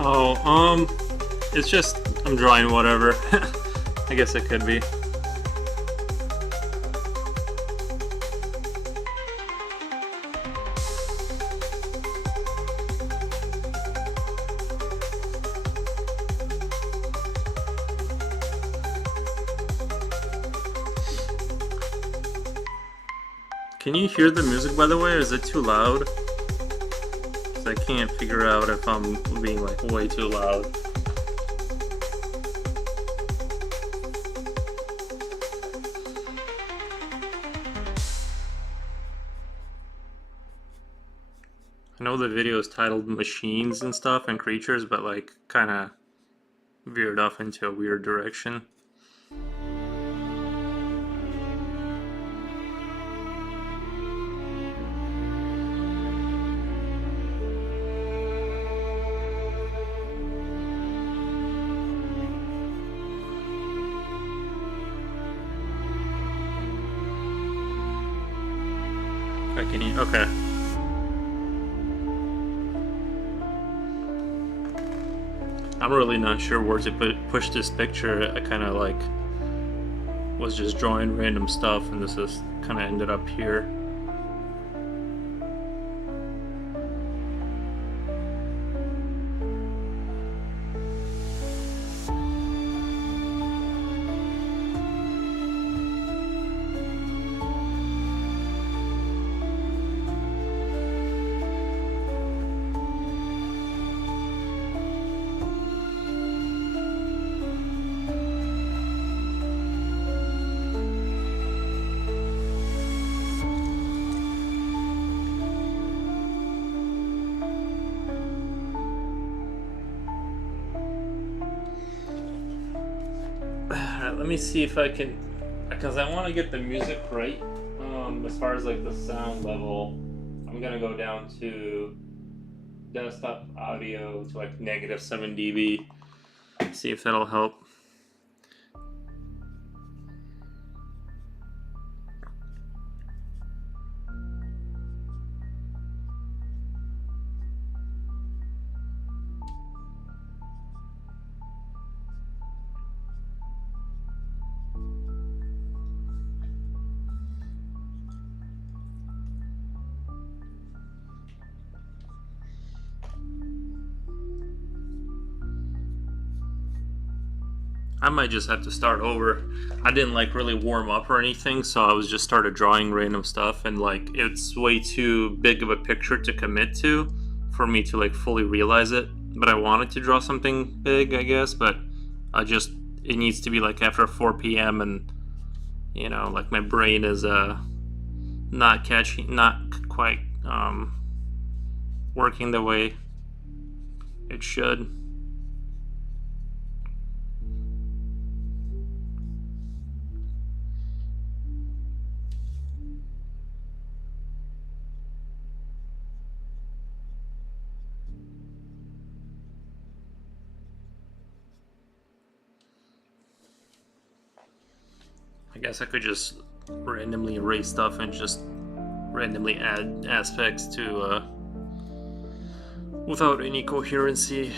Oh, it's just I'm drawing whatever. I guess it could be. Can you hear the music, by the way, or is it too loud? Because I can't figure out if I'm being like way too loud. I know the video is titled Machines and stuff and Creatures, but like kind of veered off into a weird direction. Can you? Okay. I'm really not sure where to push this picture. I kind of like was just drawing random stuff, and this is kind of ended up here. Let me see if I can, because I want to get the music right. As far as like the sound level, I'm gonna go down to desktop audio to like -7 dB. See if that'll help. I might just have to start over. I didn't like really warm up or anything, so I was just started drawing random stuff, and like it's way too big of a picture to commit to for me to like fully realize it. But I wanted to draw something big, I guess, but it needs to be like after 4 p.m. and like my brain is not quite working the way it should. I guess I could just randomly erase stuff and just randomly add aspects to without any coherency.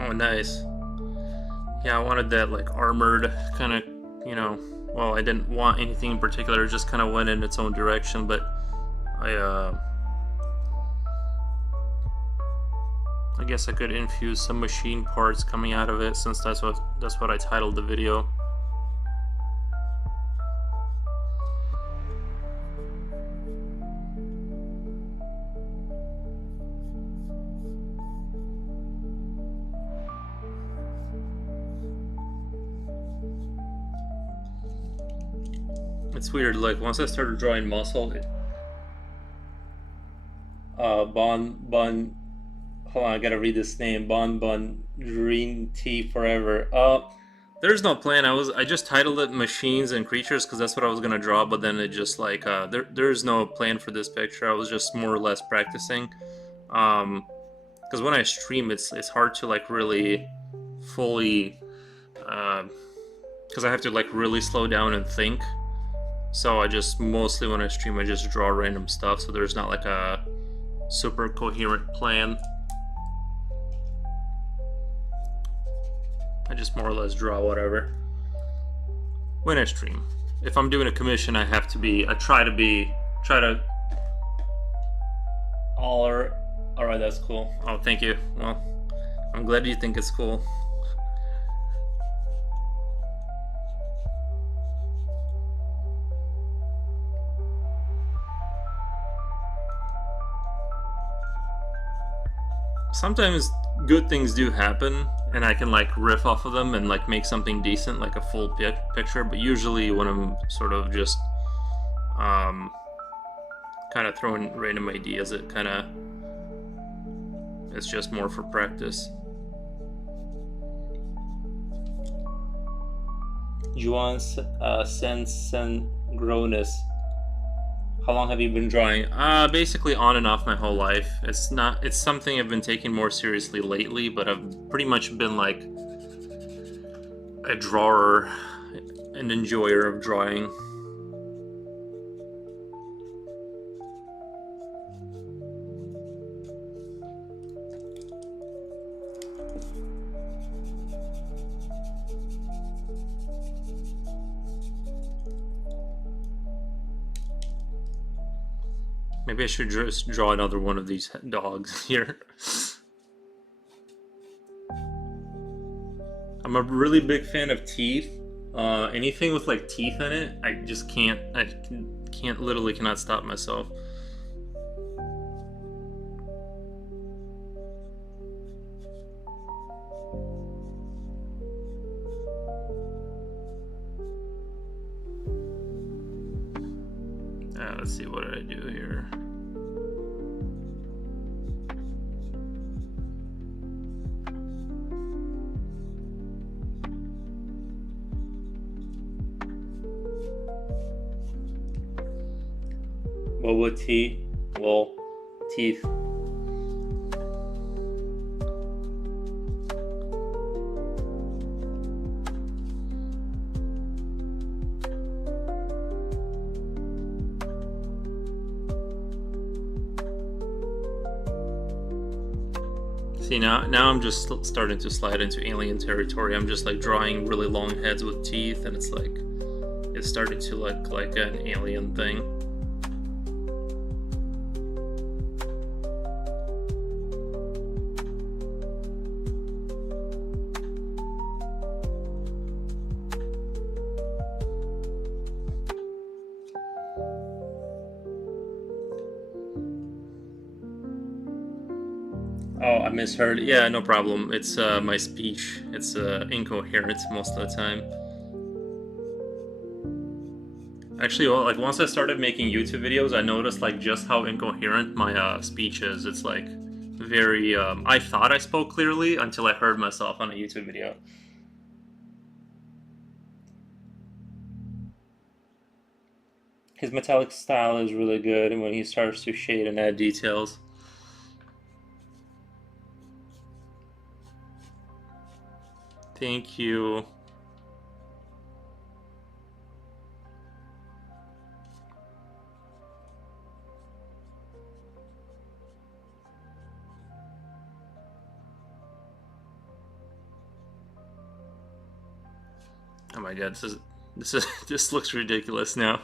Oh, nice. Yeah, I wanted that like armored kind of, well, I didn't want anything in particular. It just kind of went in its own direction, but I guess I could infuse some machine parts coming out of it, since that's what I titled the video. It's weird, like once I started drawing muscle, Bon, hold on, I gotta read this name. Bon Green Tea Forever. There's no plan. I just titled it Machines and Creatures because that's what I was gonna draw, but then it just like there's no plan for this picture. I was just more or less practicing. Because when I stream, it's hard to like really fully, because I have to like really slow down and think. So I just mostly when I stream, I just draw random stuff. So there's not like a super coherent plan. I just more or less draw whatever when I stream. If I'm doing a commission, I have to be. I try to. All right, that's cool. Oh, thank you. Well, I'm glad you think it's cool. Sometimes good things do happen, and I can like riff off of them and like make something decent, like a full picture. But usually, when I'm sort of just kind of throwing random ideas, it's just more for practice. Juan Sengronus. How long have you been drawing? Basically on and off my whole life. It's something I've been taking more seriously lately, but I've pretty much been like a drawer, an enjoyer of drawing. Maybe I should just draw another one of these dogs here. I'm a really big fan of teeth. Anything with like teeth in it, I just can't. Literally cannot stop myself. Let's see, what did I do here? What would teeth? Well, teeth. See, now I'm just starting to slide into alien territory. I'm just like drawing really long heads with teeth, and it's like it's starting to look like an alien thing. Oh, I misheard. Yeah, no problem. It's my speech. It's incoherent most of the time. Actually, well, like once I started making YouTube videos, I noticed like just how incoherent my speech is. It's like very. I thought I spoke clearly until I heard myself on a YouTube video. His metallic style is really good, and when he starts to shade and add details. Thank you. Oh my god, This looks ridiculous now.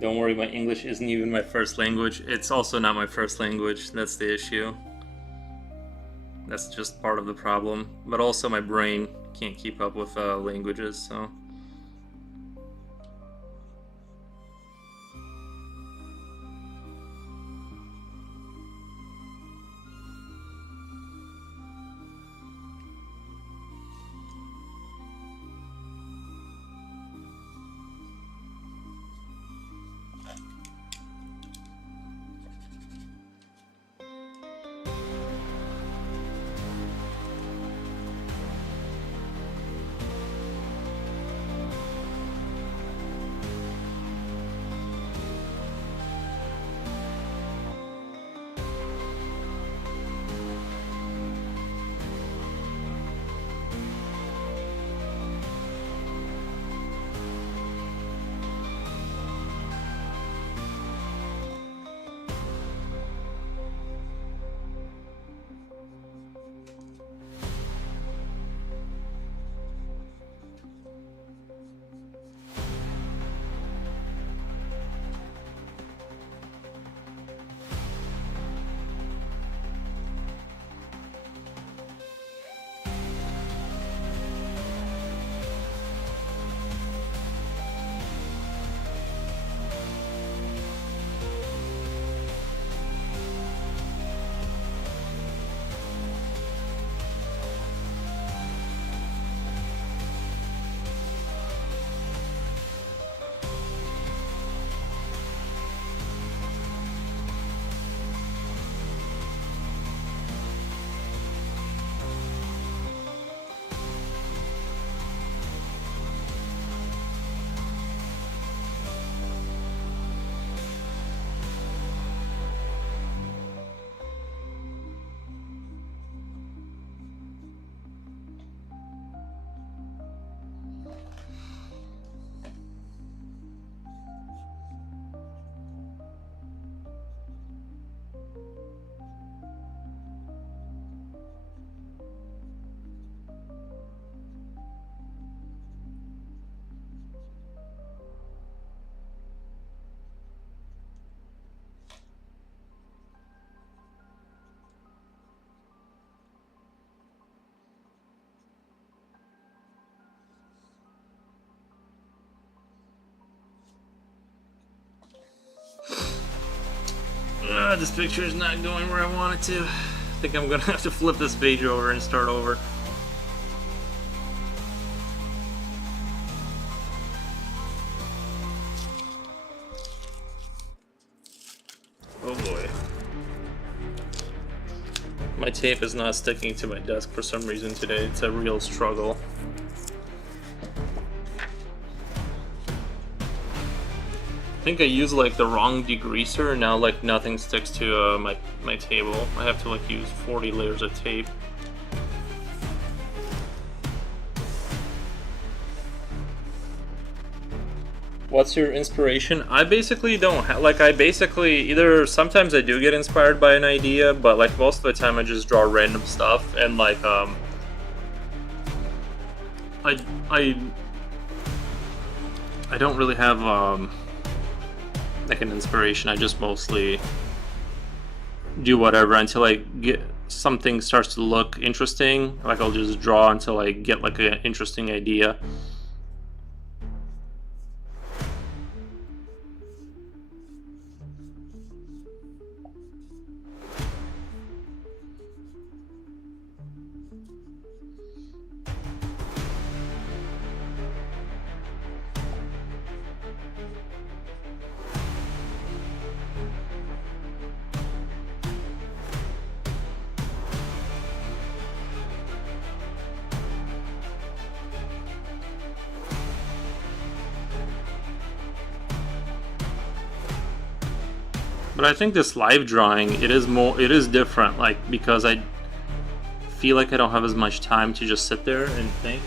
Don't worry, my English isn't even my first language. It's also not my first language. That's the issue. That's just part of the problem. But also my brain can't keep up with languages, so... This picture is not going where I want it to. I think I'm gonna have to flip this page over and start over. Oh boy. My tape is not sticking to my desk for some reason today. It's a real struggle. I think I used like the wrong degreaser, and now like nothing sticks to my table. I have to like use 40 layers of tape. What's your inspiration? I basically don't like, I basically either sometimes I do get inspired by an idea, but like most of the time I just draw random stuff, and like I don't really have like an inspiration. I just mostly do whatever until I get something starts to look interesting. Like I'll just draw until I get like an interesting idea. But I think this live drawing, it is different, like, because I feel like I don't have as much time to just sit there and think.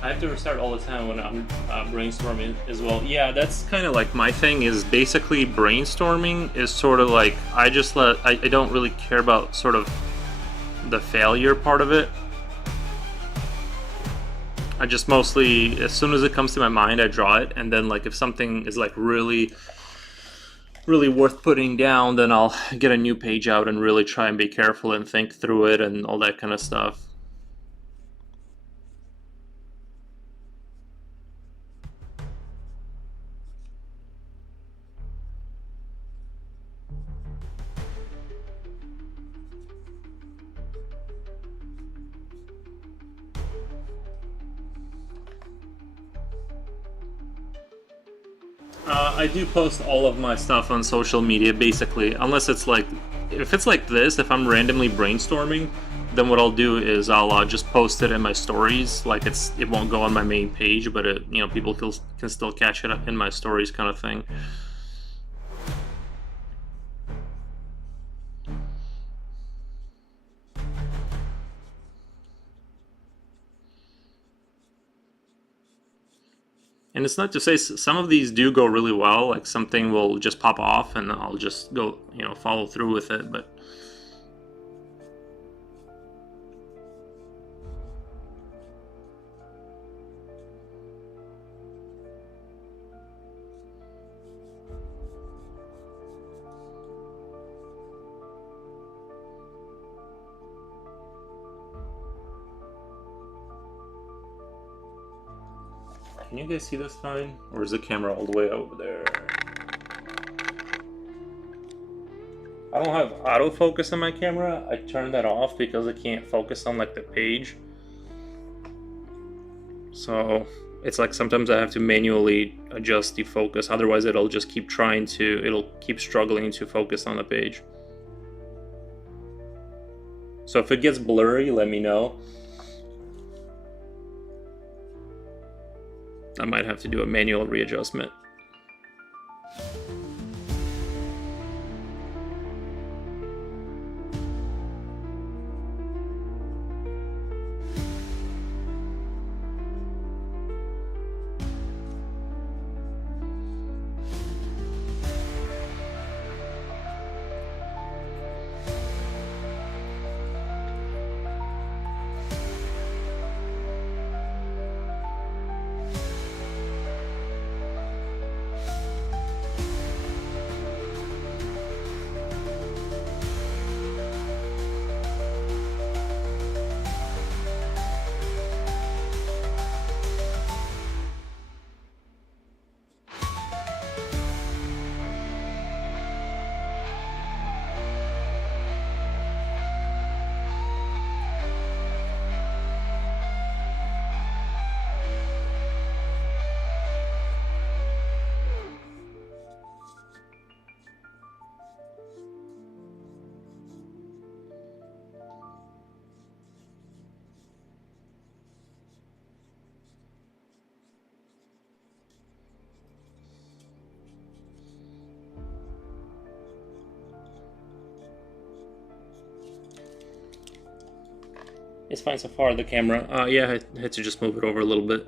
I have to restart all the time when I'm brainstorming as well. Yeah, that's kind of like my thing, is basically brainstorming is sort of like, I don't really care about sort of the failure part of it. I just mostly, as soon as it comes to my mind, I draw it, and then like if something is like really worth putting down, then I'll get a new page out and really try and be careful and think through it and all that kind of stuff. I do post all of my stuff on social media, basically, unless it's like, if it's like this, if I'm randomly brainstorming, then what I'll do is I'll just post it in my stories. Like it won't go on my main page, but people can still catch it up in my stories, kind of thing. And it's not to say some of these do go really well, like something will just pop off and I'll just go, follow through with it, but can you guys see this fine? Or is the camera all the way over there? I don't have autofocus on my camera. I turned that off because I can't focus on like the page. So it's like sometimes I have to manually adjust the focus, otherwise it'll just keep it'll keep struggling to focus on the page. So if it gets blurry, let me know. I might have to do a manual readjustment. It's fine so far, the camera. Yeah, I had to just move it over a little bit.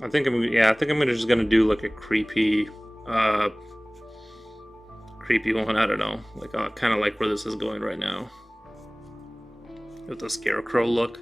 I think I'm just gonna do like a creepy one. I don't know, like kind of like where this is going right now, with the scarecrow look.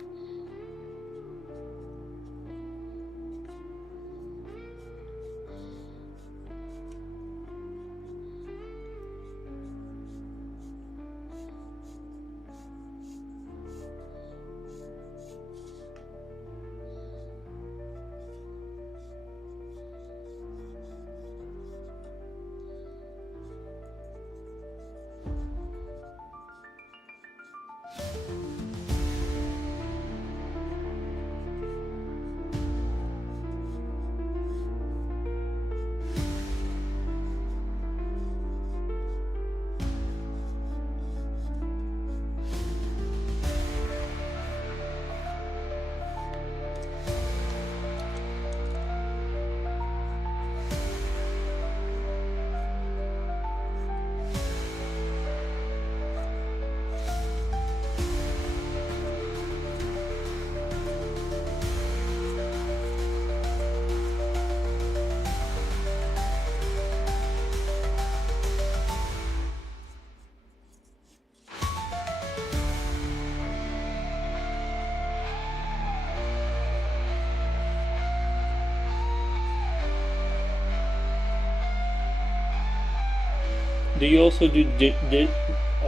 Do you also do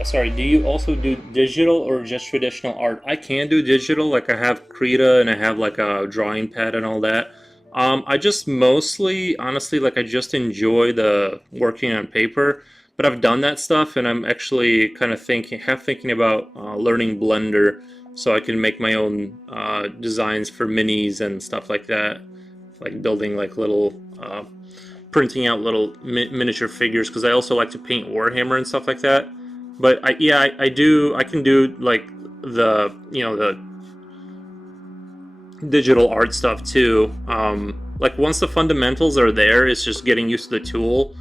sorry, do you also do digital or just traditional art? I can do digital, like I have Krita and I have like a drawing pad and all that. I just mostly, honestly, like I just enjoy the working on paper, but I've done that stuff and I'm actually kind of thinking about learning Blender so I can make my own designs for minis and stuff like that, like building like little printing out little miniature figures because I also like to paint Warhammer and stuff like that. But I do I can do like the the digital art stuff too. Like once the fundamentals are there, it's just getting used to the tool.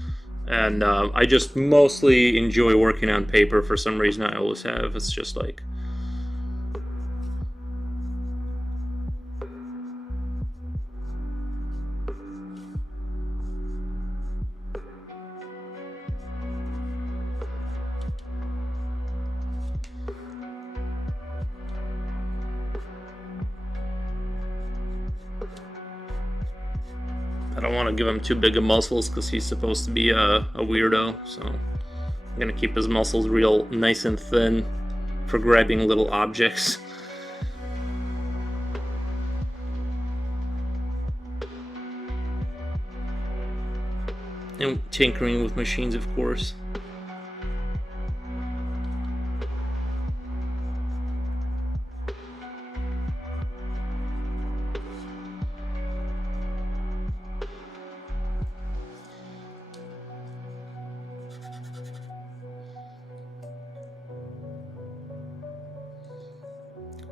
And I just mostly enjoy working on paper for some reason. I always have. It's just like I don't want to give him too big of muscles because he's supposed to be a weirdo. So I'm gonna keep his muscles real nice and thin for grabbing little objects. And tinkering with machines, of course.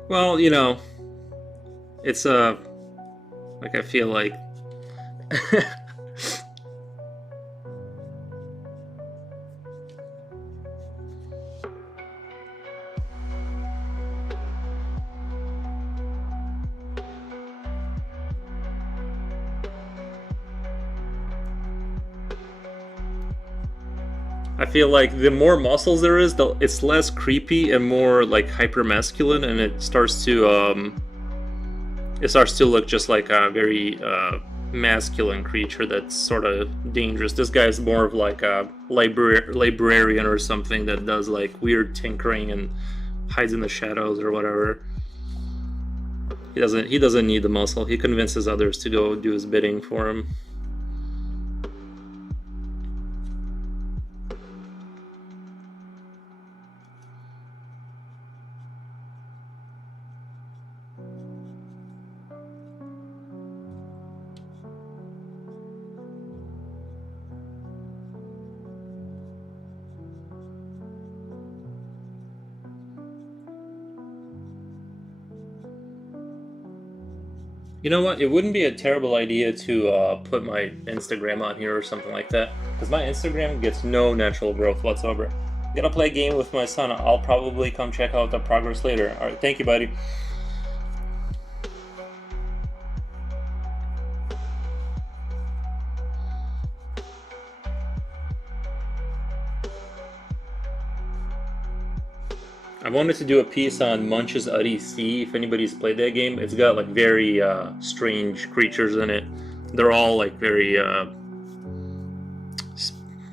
Well, it's like I feel like I feel like the more muscles there is, it's less creepy and more like hyper masculine, and it starts to look just like a very masculine creature that's sort of dangerous. This guy is more of like a librarian or something that does like weird tinkering and hides in the shadows or whatever. He doesn't need the muscle. He convinces others to go do his bidding for him. You know what? It wouldn't be a terrible idea to put my Instagram on here or something like that, because my Instagram gets no natural growth whatsoever. Gonna play a game with my son. I'll probably come check out the progress later. All right, thank you, buddy. I wanted to do a piece on Munch's UDC. If anybody's played that game, it's got like very strange creatures in it. They're all like very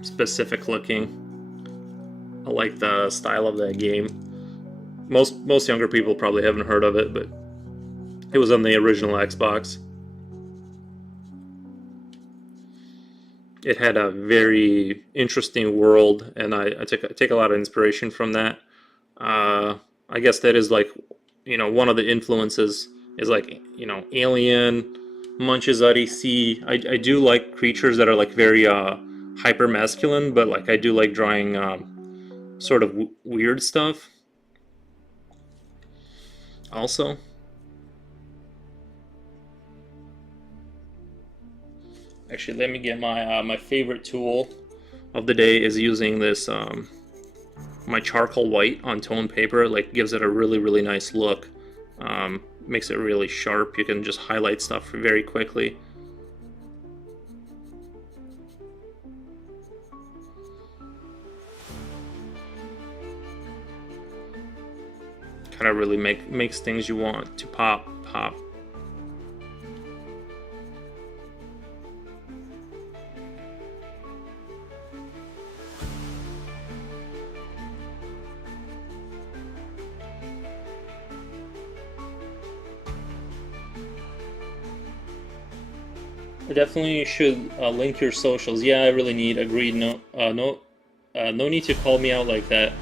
specific looking. I like the style of that game. Most younger people probably haven't heard of it, but it was on the original Xbox. It had a very interesting world, and I take a lot of inspiration from that. I guess that is like, one of the influences is like, Alien, Munch's Odyssey. I do like creatures that are like very hyper masculine, but like I do like drawing sort of weird stuff also. Actually, let me get my favorite tool of the day is using this my charcoal white on tone paper. It like gives it a really nice look. Makes it really sharp. You can just highlight stuff very quickly. Kind of really makes things you want to pop. Definitely should link your socials. Yeah, I really need. Agreed. No, no need to call me out like that.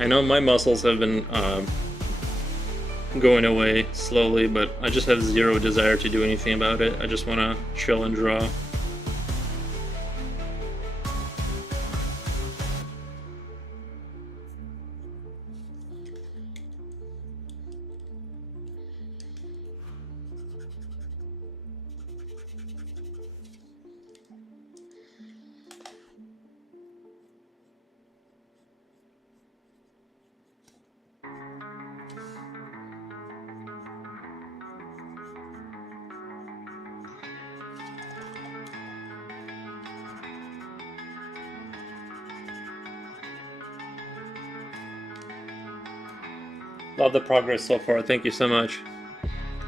I know my muscles have been going away slowly, but I just have zero desire to do anything about it. I just want to chill and draw. Love the progress so far. Thank you so much.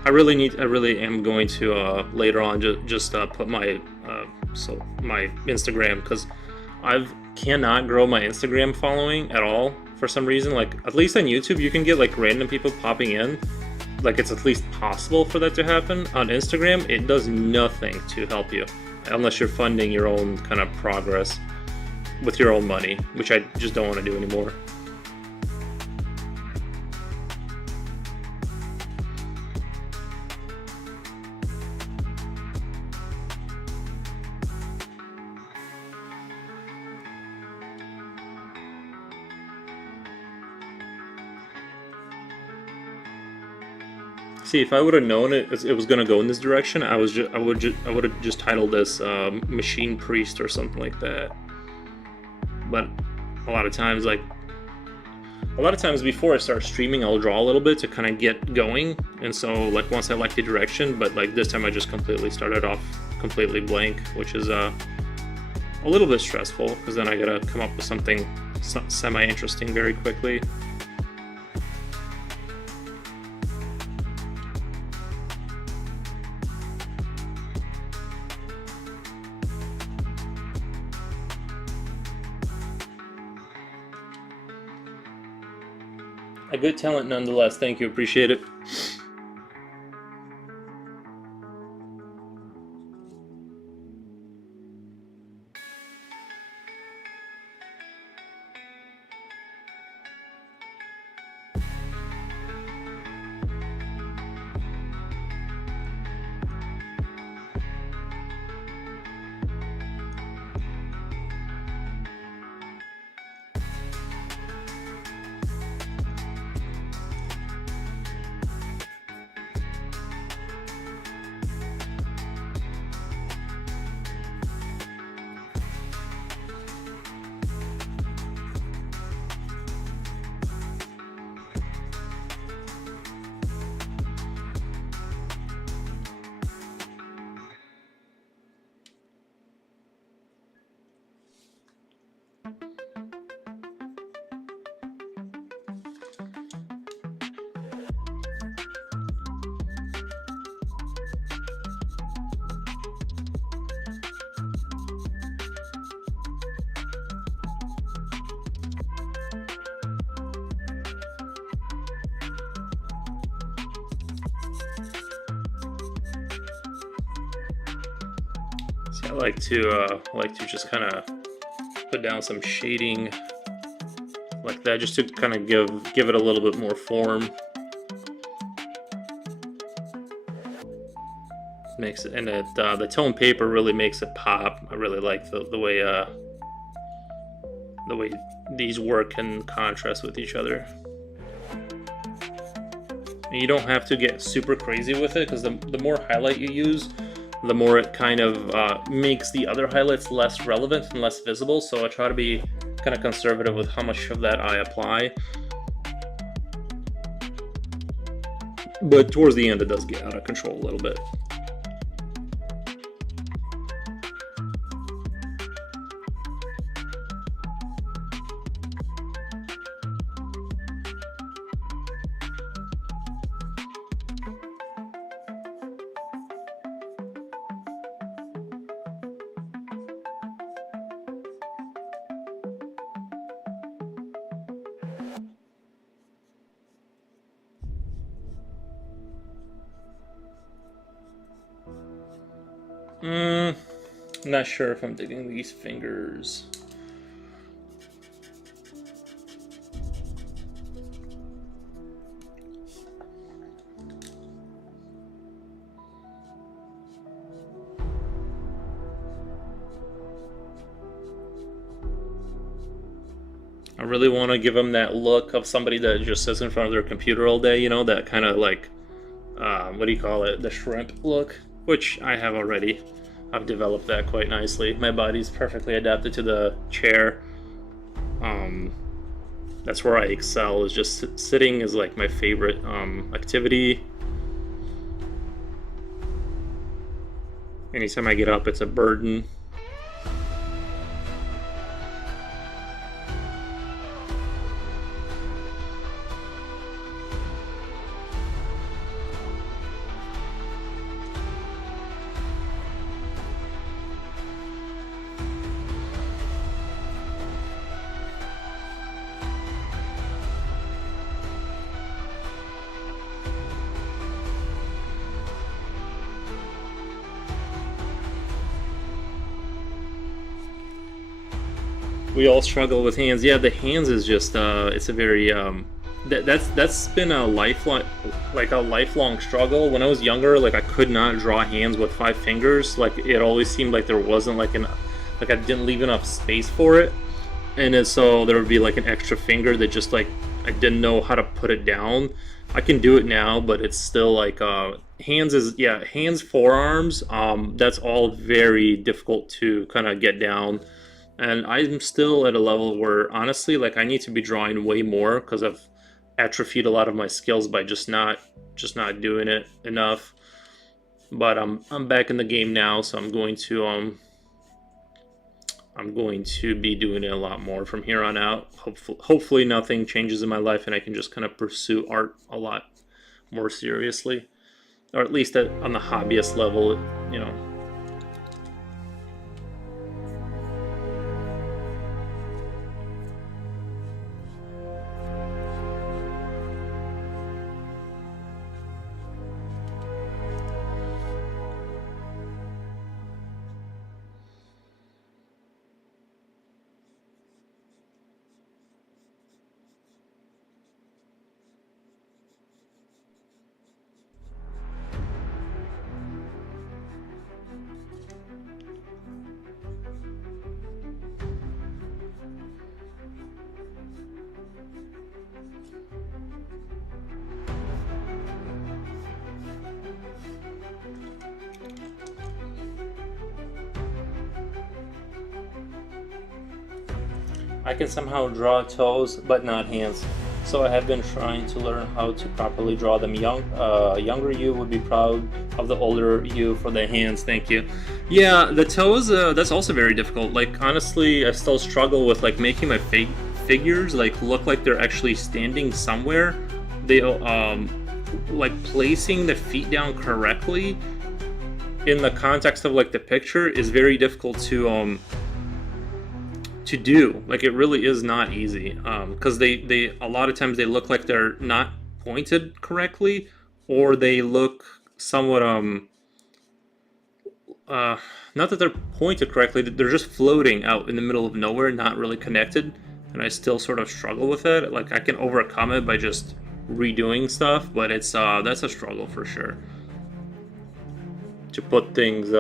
I really am going to later on just put my my Instagram, because I've cannot grow my Instagram following at all for some reason. Like, at least on YouTube, you can get like random people popping in. Like, it's at least possible for that to happen. On Instagram, it does nothing to help you unless you're funding your own kind of progress with your own money, which I just don't want to do anymore. See, if I would have known it was going to go in this direction, I would have just titled this Machine Priest or something like that. But a lot of times, before I start streaming, I'll draw a little bit to kind of get going, and so like once I like the direction, but like this time I just completely started off completely blank, which is a little bit stressful, because then I gotta come up with something semi-interesting very quickly. A good talent nonetheless. Thank you. Appreciate it. See, I like to just kind of put down some shading like that, just to kind of give it a little bit more form. Makes it, and the tone paper really makes it pop. I really like the way these work in contrast with each other. And you don't have to get super crazy with it, because the more highlight you use, the more it kind of makes the other highlights less relevant and less visible. So I try to be kind of conservative with how much of that I apply. But towards the end, it does get out of control a little bit. Mm, not sure if I'm digging these fingers. I really want to give them that look of somebody that just sits in front of their computer all day, you know, that kind of like, what do you call it? The shrimp look, which I have already. I've developed that quite nicely. My body's perfectly adapted to the chair. Um, that's where I excel, is just sitting is like my favorite activity. Anytime I get up, it's a burden. We all struggle with hands. Yeah, the hands is just it's a very that's been a lifelong struggle. When I was younger, like I could not draw hands with 5 fingers. Like it always seemed like there wasn't like I didn't leave enough space for it, and then, so there would be like an extra finger that just like I didn't know how to put it down. I can do it now, but it's still like hands is, yeah, hands, forearms. That's all very difficult to kind of get down, and I'm still at a level where honestly, like I need to be drawing way more because I've atrophied a lot of my skills by just not doing it enough. But I'm back in the game now, so I'm going to be doing it a lot more from here on out. Hopefully nothing changes in my life and I can just kind of pursue art a lot more seriously, or at least on the hobbyist level, you know. I can somehow draw toes, but not hands. So I have been trying to learn how to properly draw them. Younger you would be proud of the older you for the hands. Thank you. Yeah, the toes. That's also very difficult. Like honestly, I still struggle with like making my figures like look like they're actually standing somewhere. They like placing the feet down correctly in the context of like the picture is very difficult to do. Like it really is not easy, because they a lot of times they look like they're not pointed correctly, or they look somewhat uh not that they're pointed correctly, they're just floating out in the middle of nowhere, not really connected. And I still sort of struggle with it. Like I can overcome it by just redoing stuff, but it's that's a struggle for sure to put things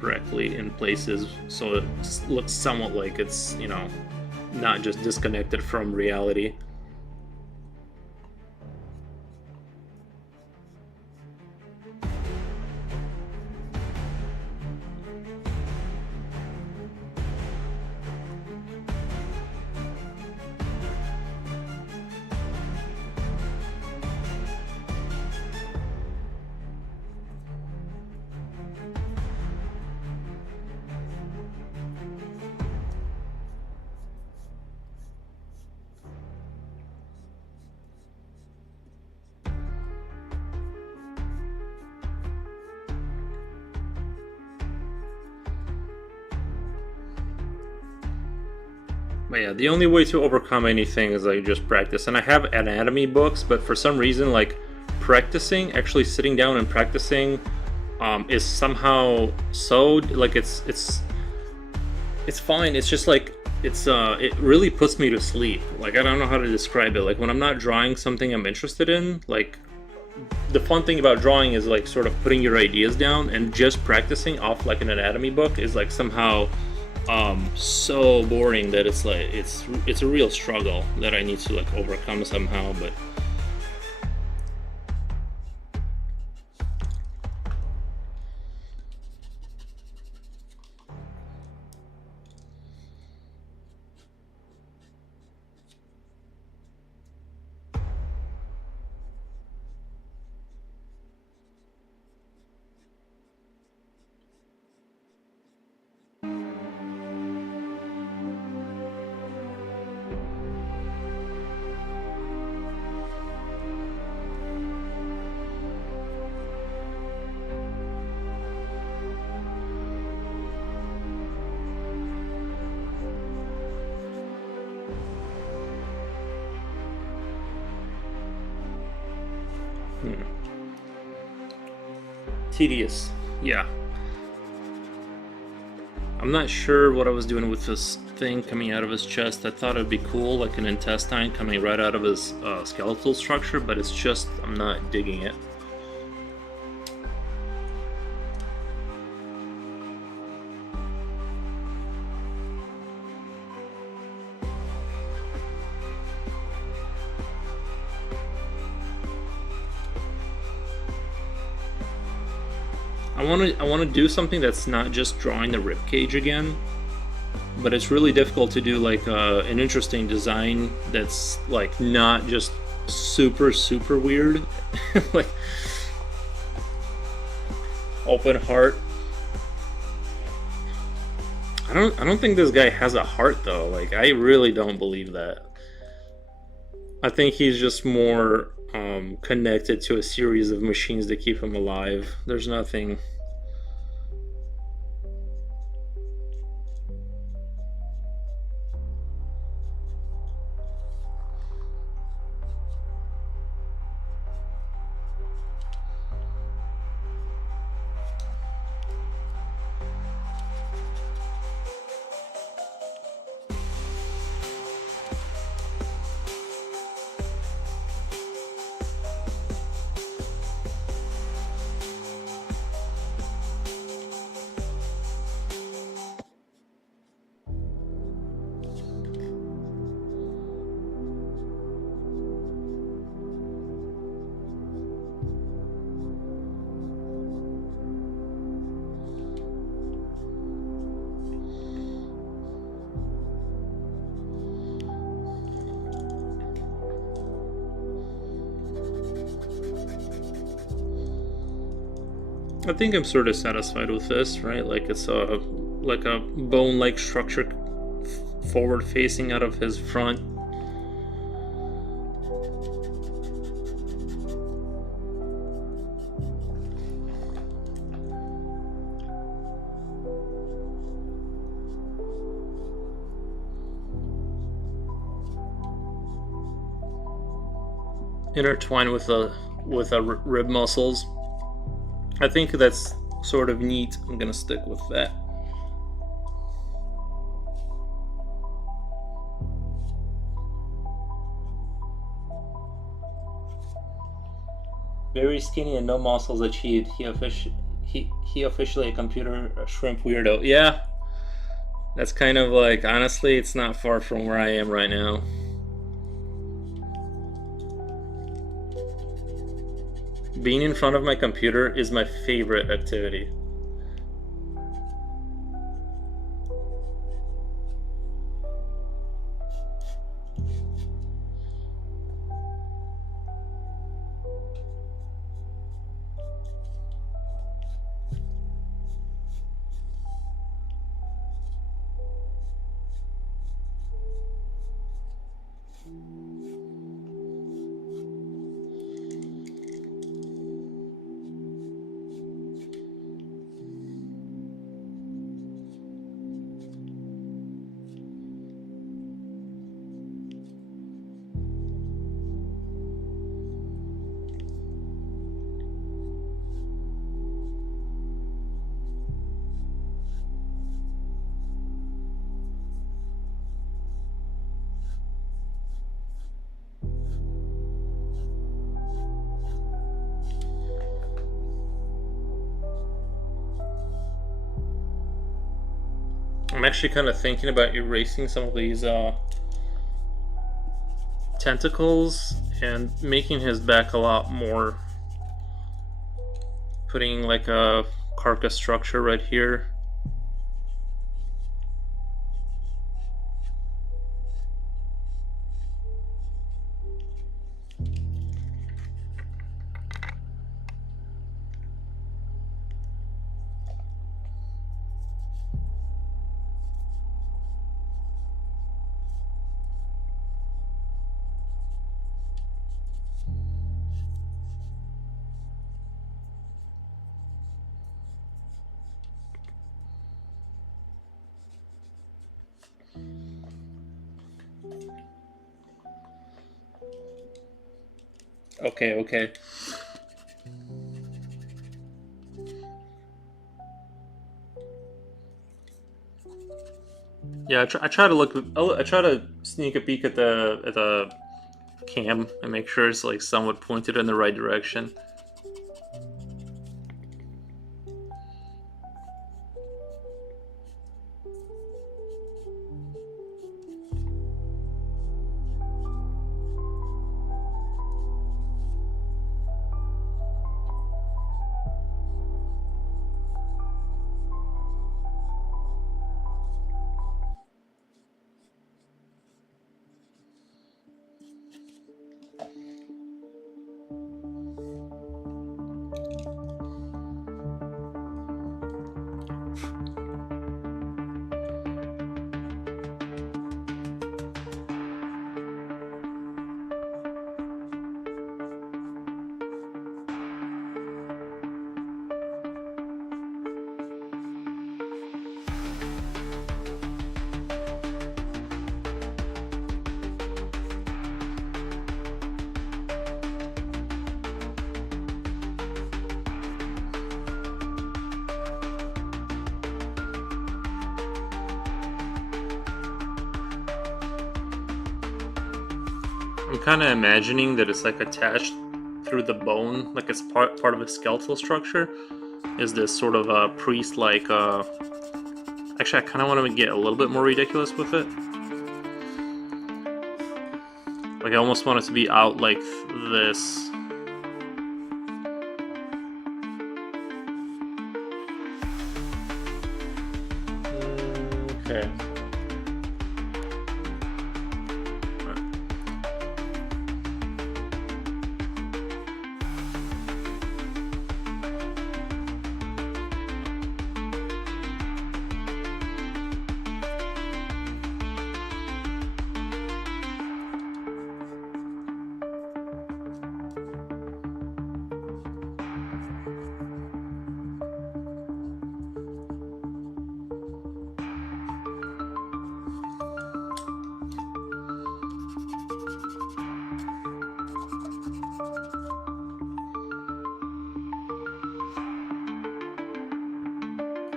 correctly in places so it looks somewhat like it's, you know, not just disconnected from reality. But yeah, the only way to overcome anything is like just practice. And I have anatomy books, but for some reason, like practicing, actually sitting down and practicing, is somehow so like it's fine. It's just like it really puts me to sleep. Like I don't know how to describe it. Like when I'm not drawing something I'm interested in, like the fun thing about drawing is like sort of putting your ideas down, and just practicing off like an anatomy book is like somehow so boring that it's like it's a real struggle that I need to like overcome somehow. But tedious. Yeah. I'm not sure what I was doing with this thing coming out of his chest. I thought it would be cool, like an intestine coming right out of his skeletal structure, but it's just, I'm not digging it. I want to do something that's not just drawing the rib cage again, but it's really difficult to do like an interesting design that's like not just super weird. Like open heart. I don't think this guy has a heart though. Like I really don't believe that. I think he's just more connected to a series of machines that keep him alive. There's nothing. I think I'm sort of satisfied with this, right? Like it's a bone-like structure forward facing out of his front. Intertwined with the rib muscles. I think that's sort of neat. I'm gonna stick with that. Very skinny and no muscles achieved. He officially a computer shrimp weirdo. Yeah, that's kind of like, honestly, it's not far from where I am right now. Being in front of my computer is my favorite activity. I'm actually kind of thinking about erasing some of these tentacles and making his back a lot more, putting like a carcass structure right here. Okay, okay. Yeah, I try to look. I try to sneak a peek at the cam and make sure it's like somewhat pointed in the right direction. I'm kind of imagining that it's like attached through the bone, like it's part of a skeletal structure. Is this sort of a priest like? Actually, I kind of want to get a little bit more ridiculous with it. Like I almost want it to be out like this. Okay.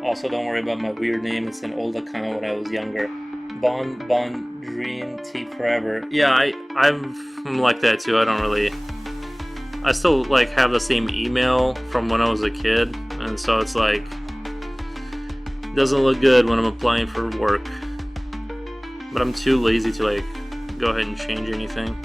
Also, don't worry about my weird name. It's an old account when I was younger. Dream T forever. Yeah, I'm like that too. I don't really. I still like have the same email from when I was a kid, and so it's like it doesn't look good when I'm applying for work. But I'm too lazy to like go ahead and change anything.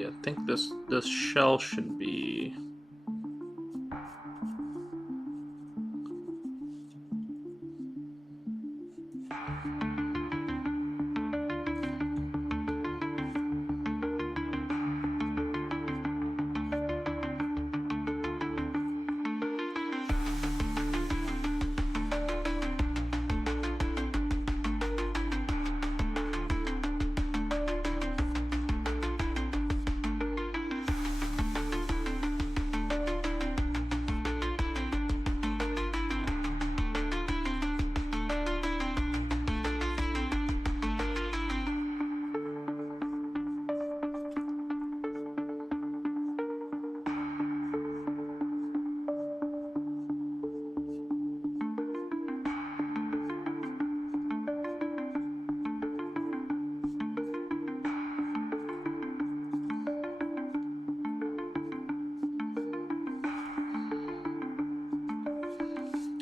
I think this shell should be.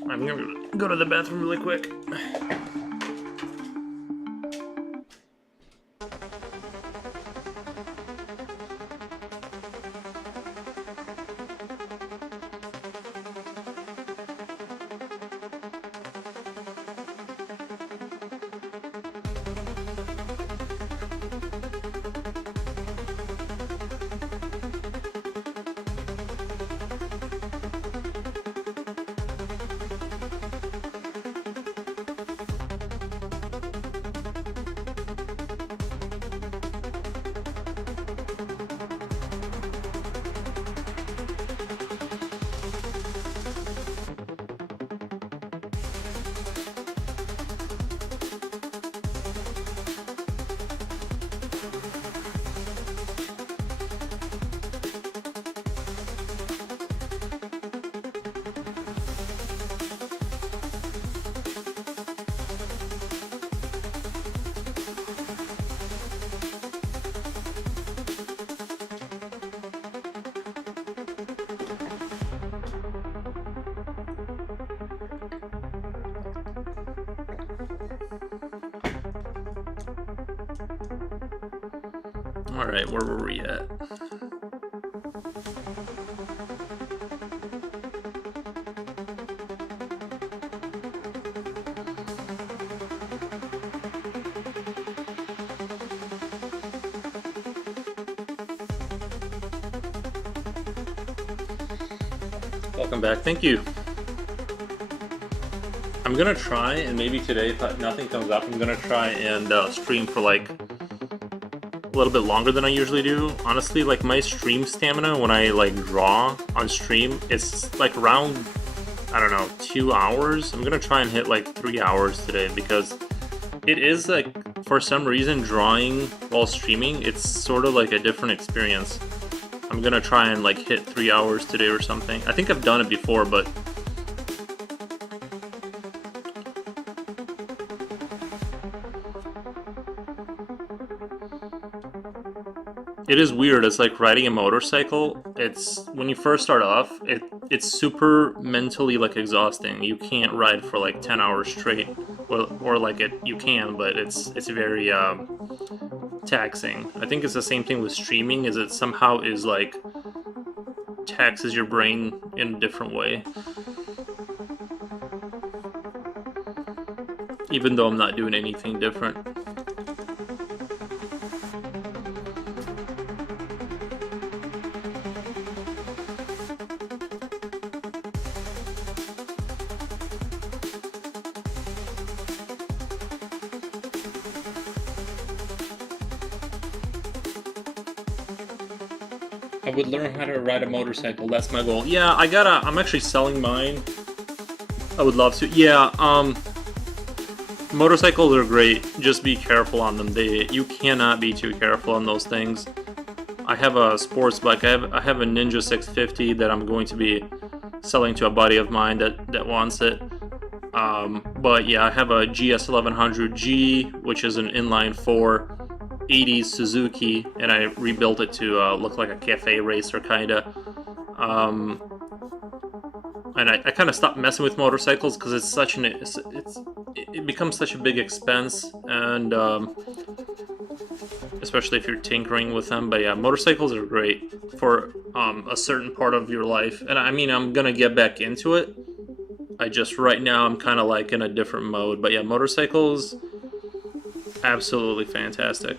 I'm gonna go to the bathroom really quick. Alright, where were we at? Welcome back, thank you. I'm gonna try, and maybe today, if nothing comes up, I'm gonna try and stream for like a little bit longer than I usually do. Honestly, like my stream stamina when I like draw on stream, it's like around, I don't know, 2 hours. I'm gonna try and hit like 3 hours today because it is like, for some reason, drawing while streaming, it's sort of like a different experience. I'm gonna try and like hit 3 hours today or something. I think I've done it before, but it is weird. It's like riding a motorcycle. It's when you first start off, it's super mentally like exhausting. You can't ride for like 10 hours straight, or like you can, but it's very taxing. I think it's the same thing with streaming. Is it somehow is like taxes your brain in a different way. Even though I'm not doing anything different. I would learn how to ride a motorcycle. That's my goal. Yeah, I'm actually selling mine. I would love to. Yeah, motorcycles are great. Just be careful on them. You cannot be too careful on those things. I have a sports bike. I have a Ninja 650 that I'm going to be selling to a buddy of mine that wants it. But yeah, I have a GS 1100G, which is an inline 4 80s Suzuki, and I rebuilt it to look like a cafe racer kinda. And I kind of stopped messing with motorcycles because it's such it becomes such a big expense, and especially if you're tinkering with them. But yeah, motorcycles are great for a certain part of your life, and I mean, I'm gonna get back into it. Right now I'm kind of like in a different mode, but yeah, motorcycles, absolutely fantastic.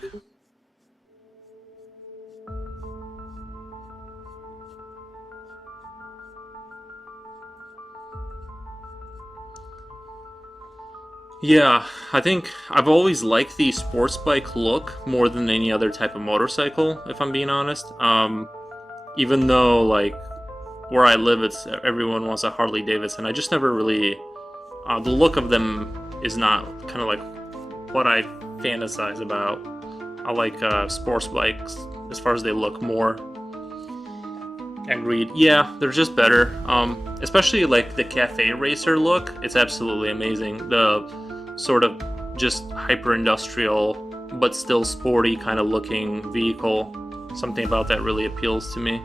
Yeah, I think I've always liked the sports bike look more than any other type of motorcycle, if I'm being honest. Even though, like, where I live, everyone wants a Harley Davidson. I just never really... the look of them is not kind of like what I fantasize about. I like sports bikes as far as they look more. Agreed. Yeah, they're just better. Especially like the cafe racer look. It's absolutely amazing. The sort of just hyper-industrial but still sporty kind of looking vehicle. Something about that really appeals to me.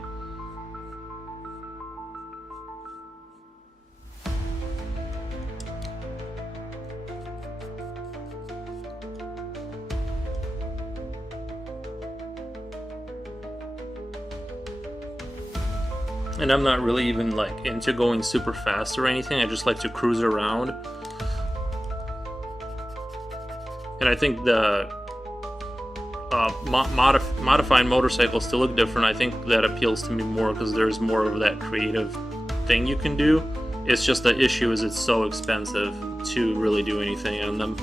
And I'm not really even like into going super fast or anything. I just like to cruise around. And I think the modifying motorcycles to look different, I think that appeals to me more because there's more of that creative thing you can do. It's just the issue is it's so expensive to really do anything on them.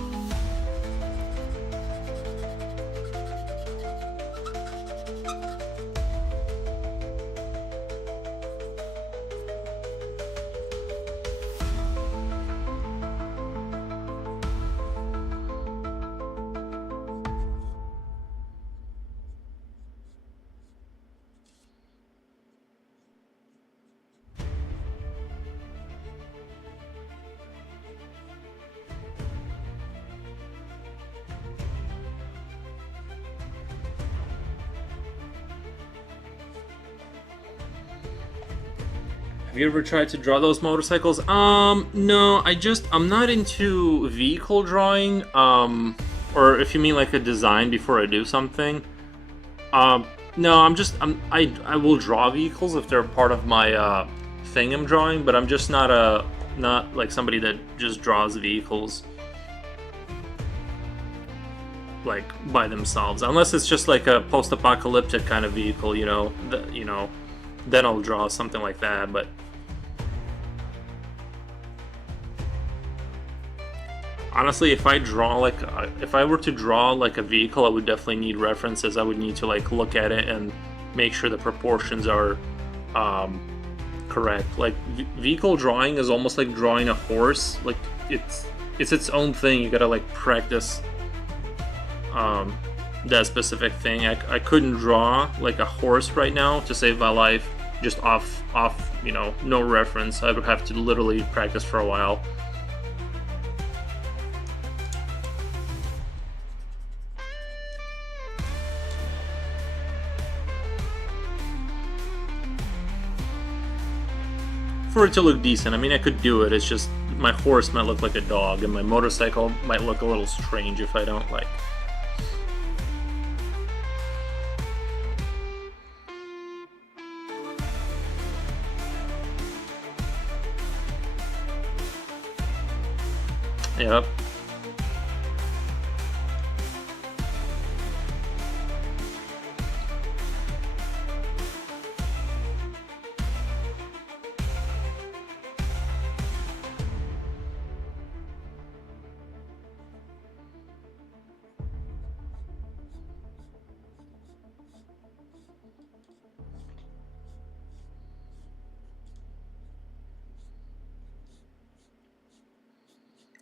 Have you ever tried to draw those motorcycles? No, I'm not into vehicle drawing. Or if you mean like a design before I do something. No, I will draw vehicles if they're part of my thing I'm drawing, but I'm just not like somebody that just draws vehicles like by themselves, unless it's just like a post-apocalyptic kind of vehicle, then I'll draw something like that. But honestly, if I were to draw like a vehicle, I would definitely need references. I would need to like look at it and make sure the proportions are correct. Like vehicle drawing is almost like drawing a horse. Like it's its own thing. You gotta like practice that specific thing. I couldn't draw like a horse right now to save my life, just off no reference. I would have to literally practice for a while. For it to look decent. I mean, I could do it. It's just my horse might look like a dog, and my motorcycle might look a little strange if I don't like. Yep.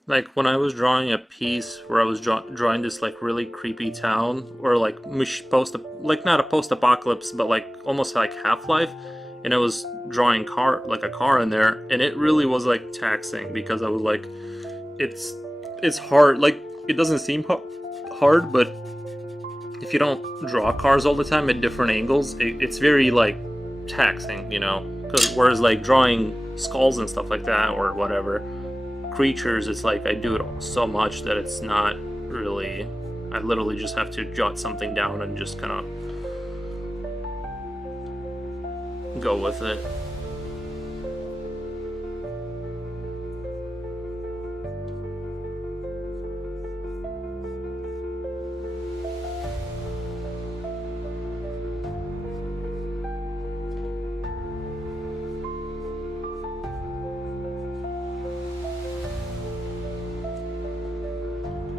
Like when I was drawing a piece where I was drawing this like really creepy town, or like like not a post-apocalypse, but like almost like Half-Life, and I was drawing a car in there, and it really was like taxing because I was like, it's hard. Like it doesn't seem hard, but if you don't draw cars all the time at different angles, it's very like taxing, you know. Whereas like drawing skulls and stuff like that or whatever creatures, it's like I do it so much that it's not really. I literally just have to jot something down and just kind of go with it.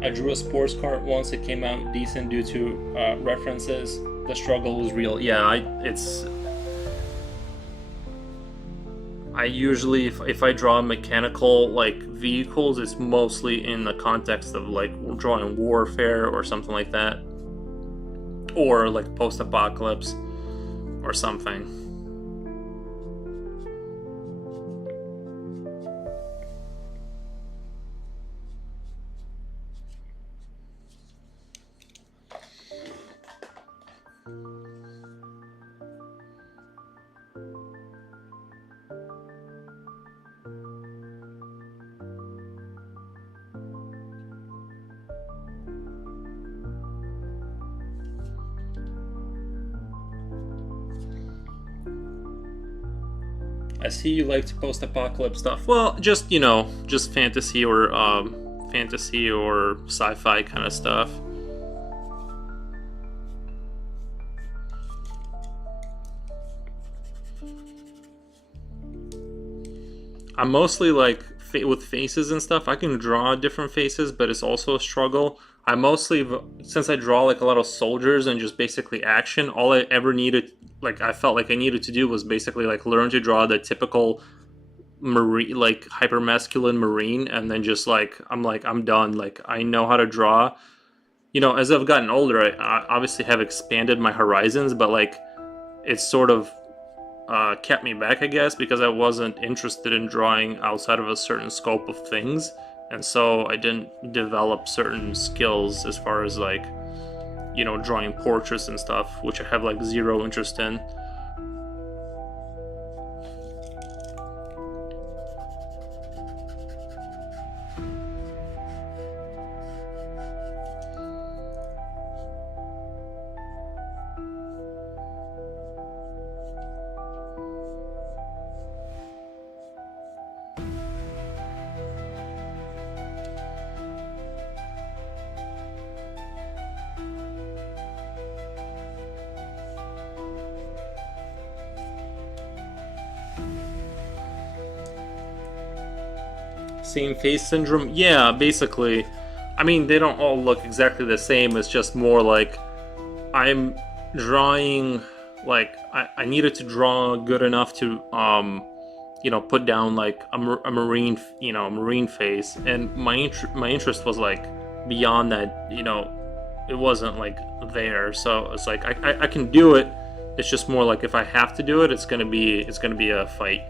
I drew a sports car once. It came out decent due to references. The struggle was real. Yeah, I usually, if I draw mechanical like vehicles, it's mostly in the context of like drawing warfare or something like that, or like post-apocalypse or something. I see you like to post-apocalypse stuff. Well, just just fantasy or sci-fi kind of stuff. I'm mostly like with faces and stuff. I can draw different faces, but it's also a struggle. I mostly, since I draw like a lot of soldiers and just basically action, all I ever needed, like I felt like I needed to do was basically like learn to draw the typical marine, like hyper masculine marine, and then just like I'm done. Like I know how to draw. As I've gotten older, I obviously have expanded my horizons, but like it's sort of kept me back, I guess, because I wasn't interested in drawing outside of a certain scope of things, and so I didn't develop certain skills as far as like drawing portraits and stuff, which I have like zero interest in. Same face syndrome? Yeah, basically. I mean, they don't all look exactly the same. It's just more like I'm drawing, like I needed to draw good enough to put down like a marine, a marine face, and my interest was like beyond that. It wasn't like there. So it's like I can do it. It's just more like if I have to do it, it's gonna be a fight.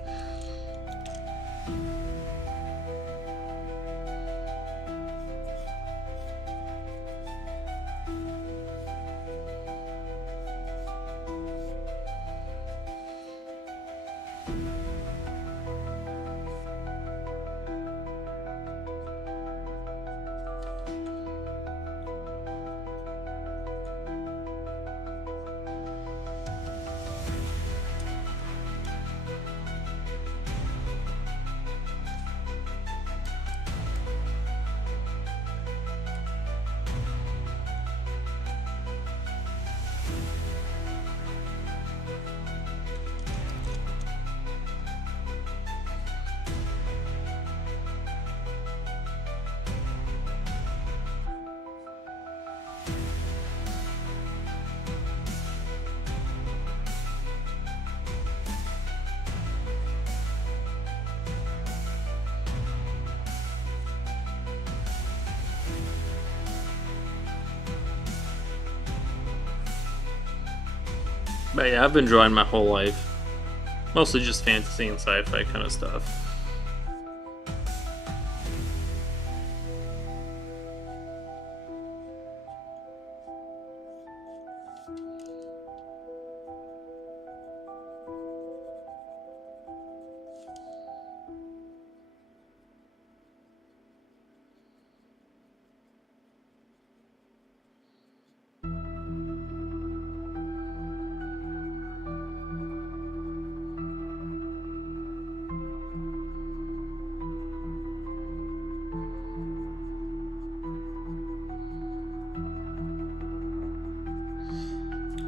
But yeah, I've been drawing my whole life. Mostly just fantasy and sci-fi kind of stuff.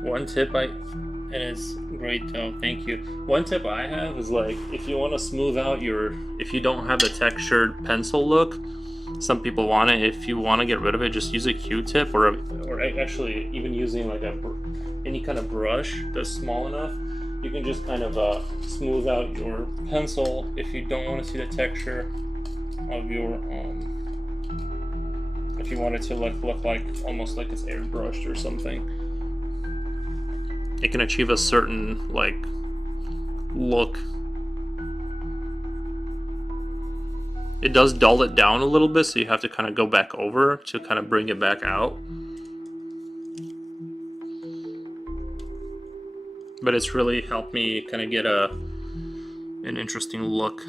One tip and it's great though, thank you. One tip I have is like if you want to smooth out if you don't have the textured pencil look, some people want it. If you want to get rid of it, just use a Q-tip or actually even using like any kind of brush that's small enough. You can just kind of smooth out your pencil if you don't want to see the texture of your if you want it to look like almost like it's airbrushed or something. It can achieve a certain like look. It does dull it down a little bit, so you have to kind of go back over to kind of bring it back out. But it's really helped me kind of get an interesting look,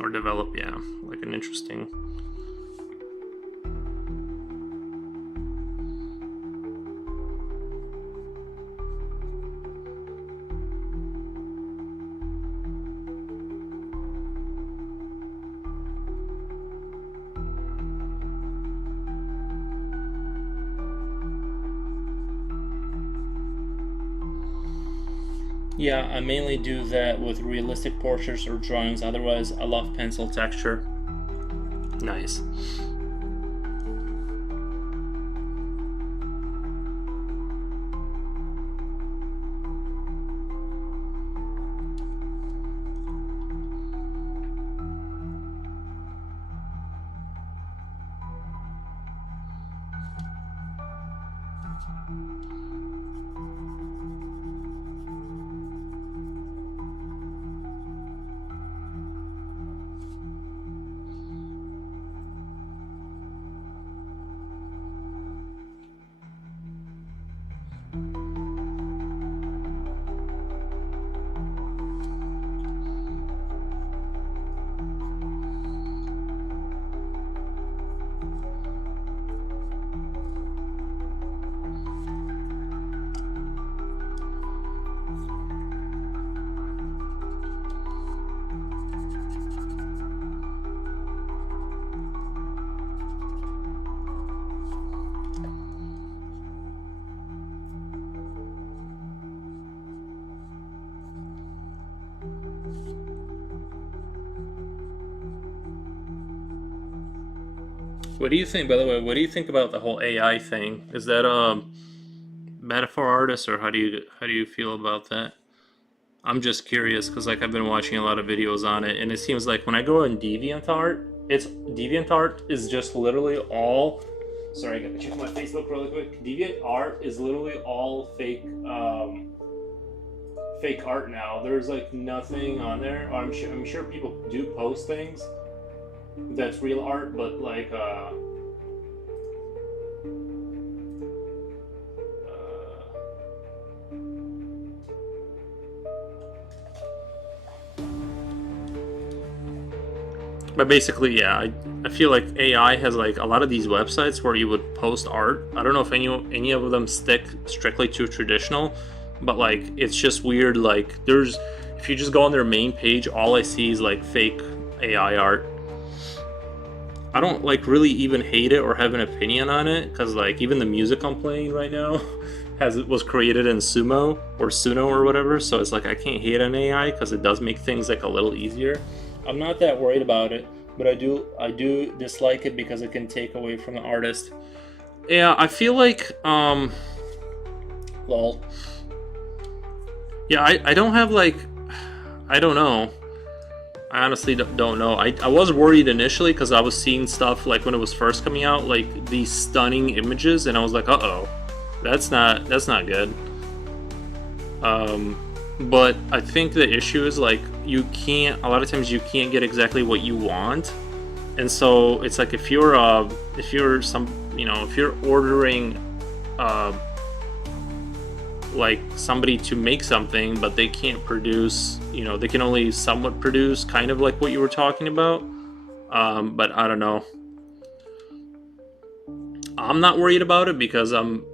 or develop, yeah, like an interesting. Yeah, I mainly do that with realistic portraits or drawings. Otherwise, I love pencil texture. Nice. What do you think, by the way? What do you think about the whole AI thing? Is that bad for artists, or how do you feel about that? I'm just curious because like I've been watching a lot of videos on it, and it seems like when I go on DeviantArt, it's DeviantArt is just literally all. Sorry, I gotta check my Facebook really quick. DeviantArt is literally all fake art now. There's like nothing on there. I'm sure people do post things that's real art, but like but basically, yeah, I feel like AI has like a lot of these websites where you would post art. I don't know if any of them stick strictly to traditional, but like it's just weird. Like there's if you just go on their main page, all I see is like fake AI art. I don't like really even hate it or have an opinion on it because like even the music I'm playing right now has it was created in Sumo or Suno or whatever. So it's like I can't hate on AI because it does make things like a little easier. I'm not that worried about it, but I do dislike it because it can take away from the artist. Yeah, I feel like lol. Yeah, I don't have like I don't know. I honestly don't know. I was worried initially because I was seeing stuff like when it was first coming out, like these stunning images, and I was like, uh oh, that's not good. But I think the issue is like you can't. A lot of times you can't get exactly what you want, and so it's like if you're some if you're ordering uh, like somebody to make something, but they can't produce. They can only somewhat produce, kind of like what you were talking about. But I don't know. I'm not worried about it because I'm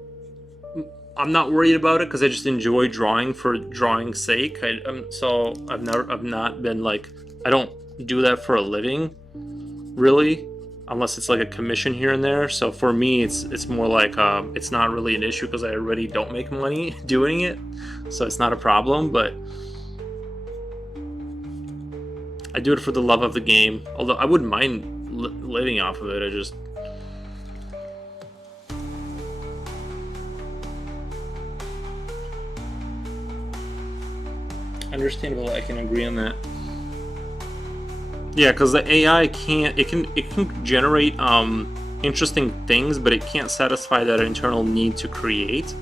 not worried about it because I just enjoy drawing for drawing's sake. So I've not been like I don't do that for a living, really, unless it's like a commission here and there. So for me, it's more like it's not really an issue because I already don't make money doing it, so it's not a problem. But I do it for the love of the game. Although I wouldn't mind living off of it. I just understandable. I can agree on that. Yeah, because the AI it can generate interesting things, but it can't satisfy that internal need to create.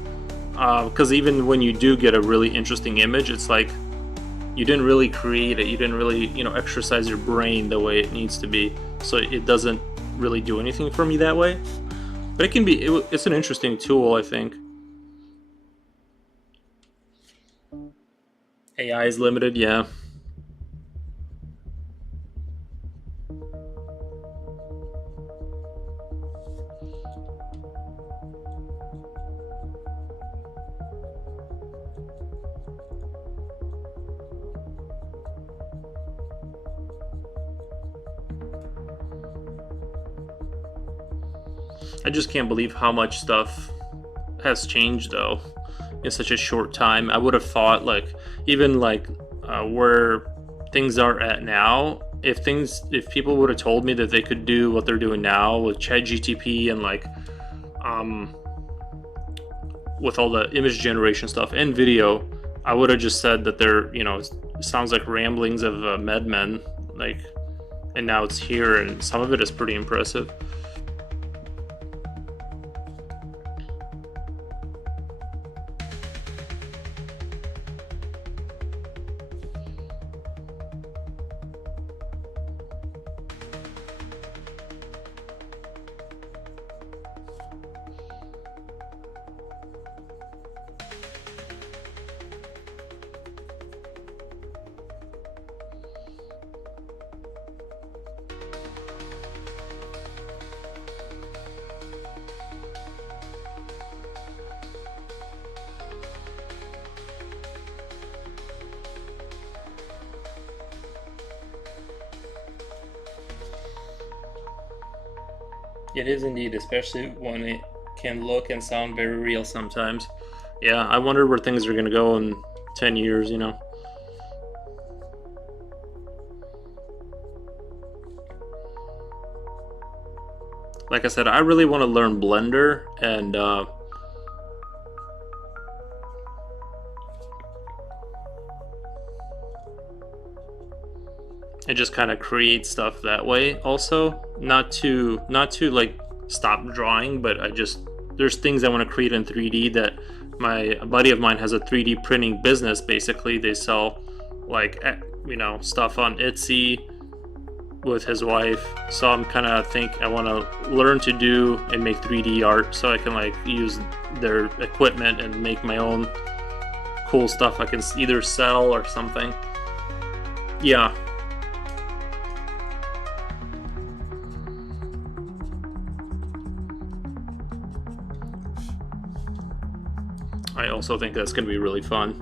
Because even when you do get a really interesting image, it's like you didn't really create it. You didn't really exercise your brain the way it needs to be. So it doesn't really do anything for me that way. But it can be. It's an interesting tool, I think. AI is limited, yeah. I just can't believe how much stuff has changed though in such a short time. I would have thought like even like where things are at now, if people would have told me that they could do what they're doing now with ChatGTP and like um, with all the image generation stuff and video, I would have just said that they're, it sounds like ramblings of madmen, like, and now it's here, and some of it is pretty impressive. It is indeed, especially when it can look and sound very real sometimes. Yeah, I wonder where things are going to go in 10 years. Like I said, I really want to learn Blender and just kind of create stuff that way also, not to like stop drawing, but there's things I want to create in 3D. That a buddy of mine has a 3D printing business. Basically they sell like stuff on Etsy with his wife, so I'm kind of think I want to learn to do and make 3D art so I can like use their equipment and make my own cool stuff I can either sell or something. Yeah. I also think that's going to be really fun.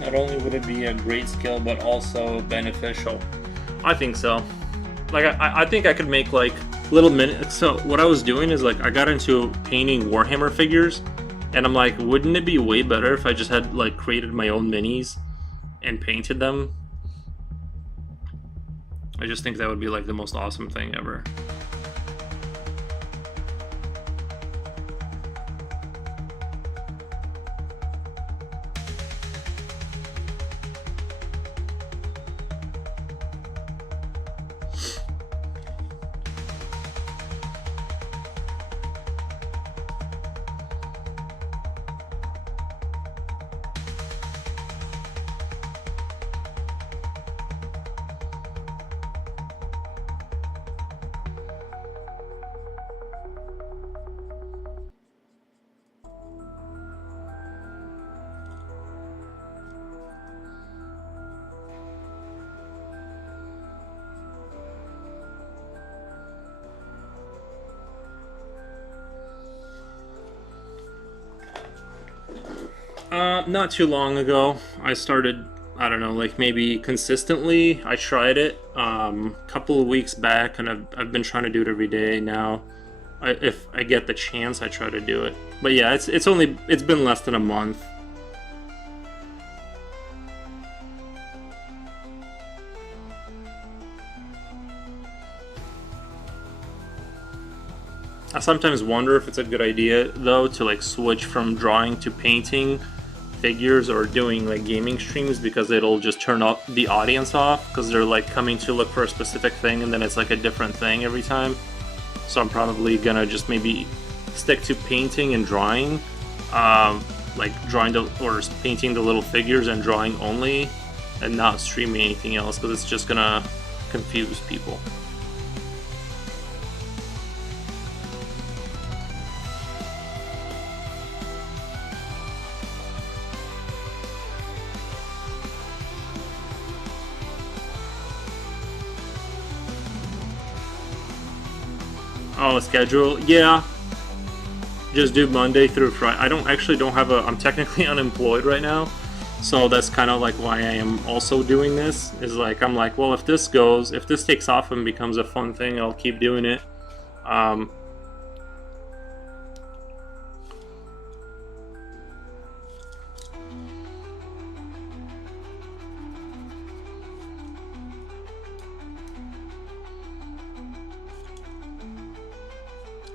Not only would it be a great skill, but also beneficial. I think so. Like I think I could make like little minutes. So what I was doing is like I got into painting Warhammer figures, and I'm like, wouldn't it be way better if I just had like created my own minis and painted them? I just think that would be like the most awesome thing ever. Not too long ago, I started, I don't know, like maybe consistently. I tried it a couple of weeks back, and I've been trying to do it every day now. If I get the chance, I try to do it. But yeah, it's been less than a month. I sometimes wonder if it's a good idea though to like switch from drawing to painting figures or doing like gaming streams, because it'll just turn up the audience off because they're like coming to look for a specific thing, and then it's like a different thing every time. So I'm probably gonna just maybe stick to painting and drawing, like or painting the little figures and drawing only, and not streaming anything else, because it's just gonna confuse people. Oh, schedule? Yeah, just do Monday through Friday. I don't have a. I'm technically unemployed right now, so that's kind of like why I am also doing this. Is like I'm like, well, if this takes off and becomes a fun thing, I'll keep doing it. Um,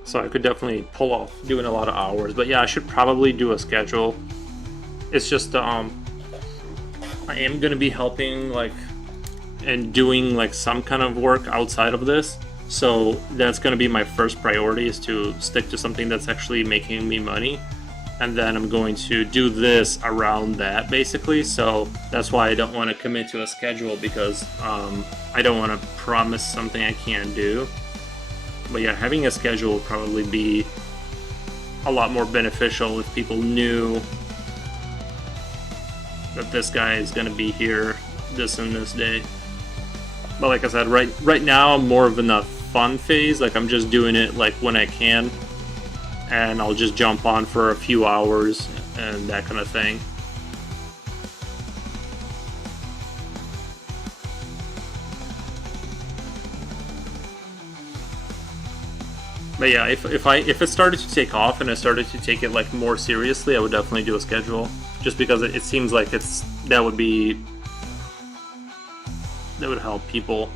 so I could definitely pull off doing a lot of hours. But yeah, I should probably do a schedule. It's just I am gonna be helping like and doing like some kind of work outside of this. So that's gonna be my first priority, is to stick to something that's actually making me money. And then I'm going to do this around that basically. So that's why I don't want to commit to a schedule, because I don't want to promise something I can't do. But yeah, having a schedule would probably be a lot more beneficial if people knew that this guy is going to be here this and this day. But like I said, right now I'm more of in the fun phase. Like I'm just doing it like when I can, and I'll just jump on for a few hours and that kind of thing. But yeah, if it started to take off and I started to take it like more seriously, I would definitely do a schedule. Just because it seems like that would help people.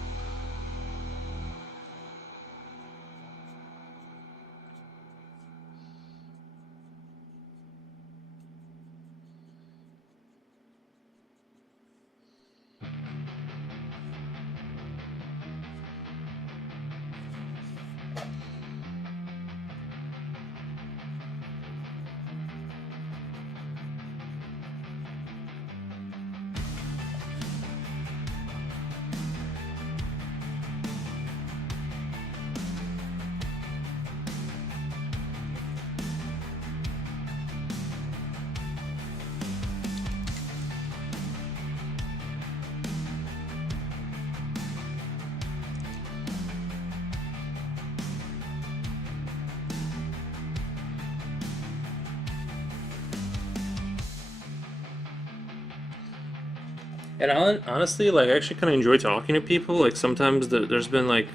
And honestly, like I actually kind of enjoy talking to people. Like sometimes there's been like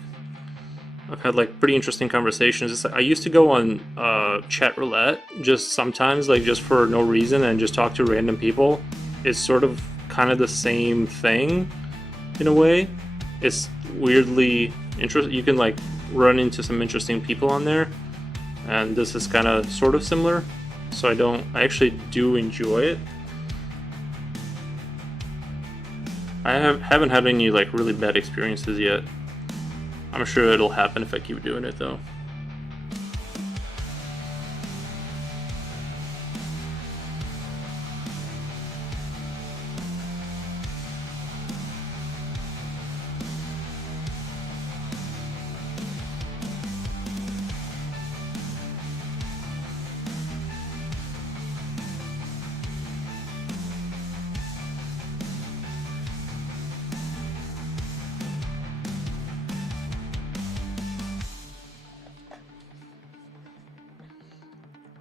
I've had like pretty interesting conversations. It's like, I used to go on chat roulette just sometimes, like just for no reason, and just talk to random people. It's sort of kind of the same thing in a way. It's weirdly interesting. You can like run into some interesting people on there, and this is kind of sort of similar. So I actually do enjoy it. Haven't had any like really bad experiences yet. I'm sure it'll happen if I keep doing it though.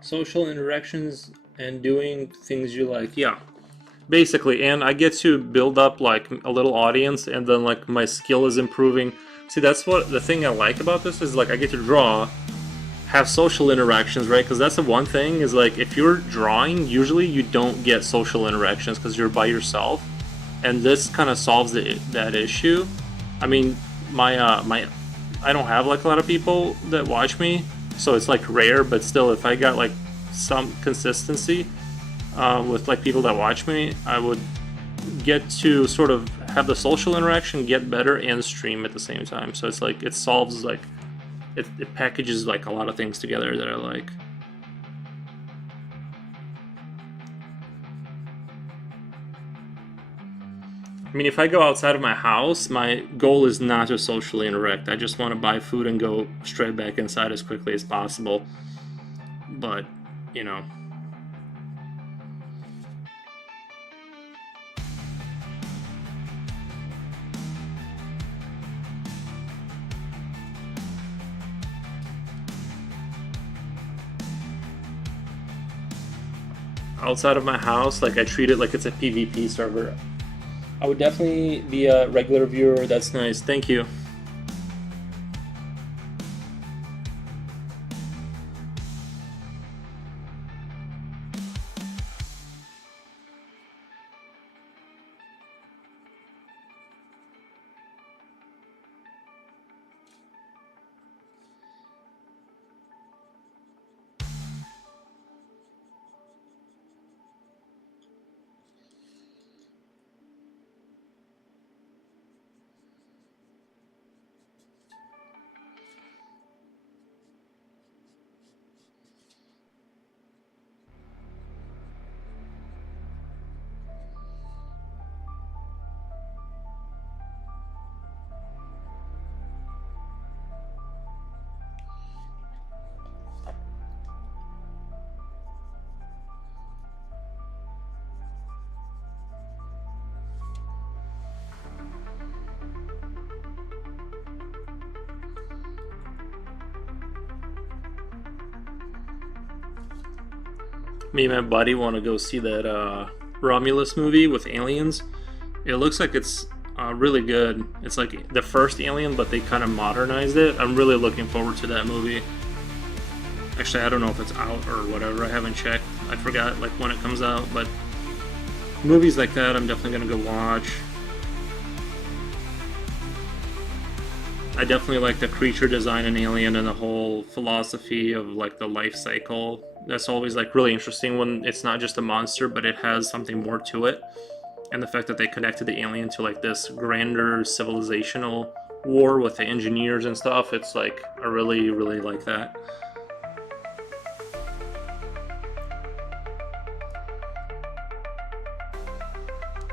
Social interactions and doing things you like. Yeah, basically. And I get to build up like a little audience, and then like my skill is improving. See, that's what the thing I like about this is, like I get to draw, have social interactions, right? Because that's the one thing is like if you're drawing, usually you don't get social interactions because you're by yourself, and this kind of solves that issue. I mean, my I don't have like a lot of people that watch me, so it's like rare. But still, if I got like some consistency with like people that watch me, I would get to sort of have the social interaction, get better, and stream at the same time. So it's like it solves like it packages like a lot of things together that I like. I mean, if I go outside of my house, my goal is not to socially interact. I just want to buy food and go straight back inside as quickly as possible. But, you know. outside of my house, like I treat it like it's a PvP server. I would definitely be a regular viewer. That's nice. Thank you. Me and my buddy want to go see that Romulus movie with aliens. It looks like it's really good. It's like the first Alien, but they kind of modernized it. I'm really looking forward to that movie. Actually, I don't know if it's out or whatever. I haven't checked. I forgot like when it comes out, but movies like that, I'm definitely gonna go watch. I definitely like the creature design in Alien and the whole philosophy of like the life cycle. That's always like really interesting when it's not just a monster, but it has something more to it. And the fact that they connected the alien to like this grander civilizational war with the engineers and stuff, it's like I really, really like that.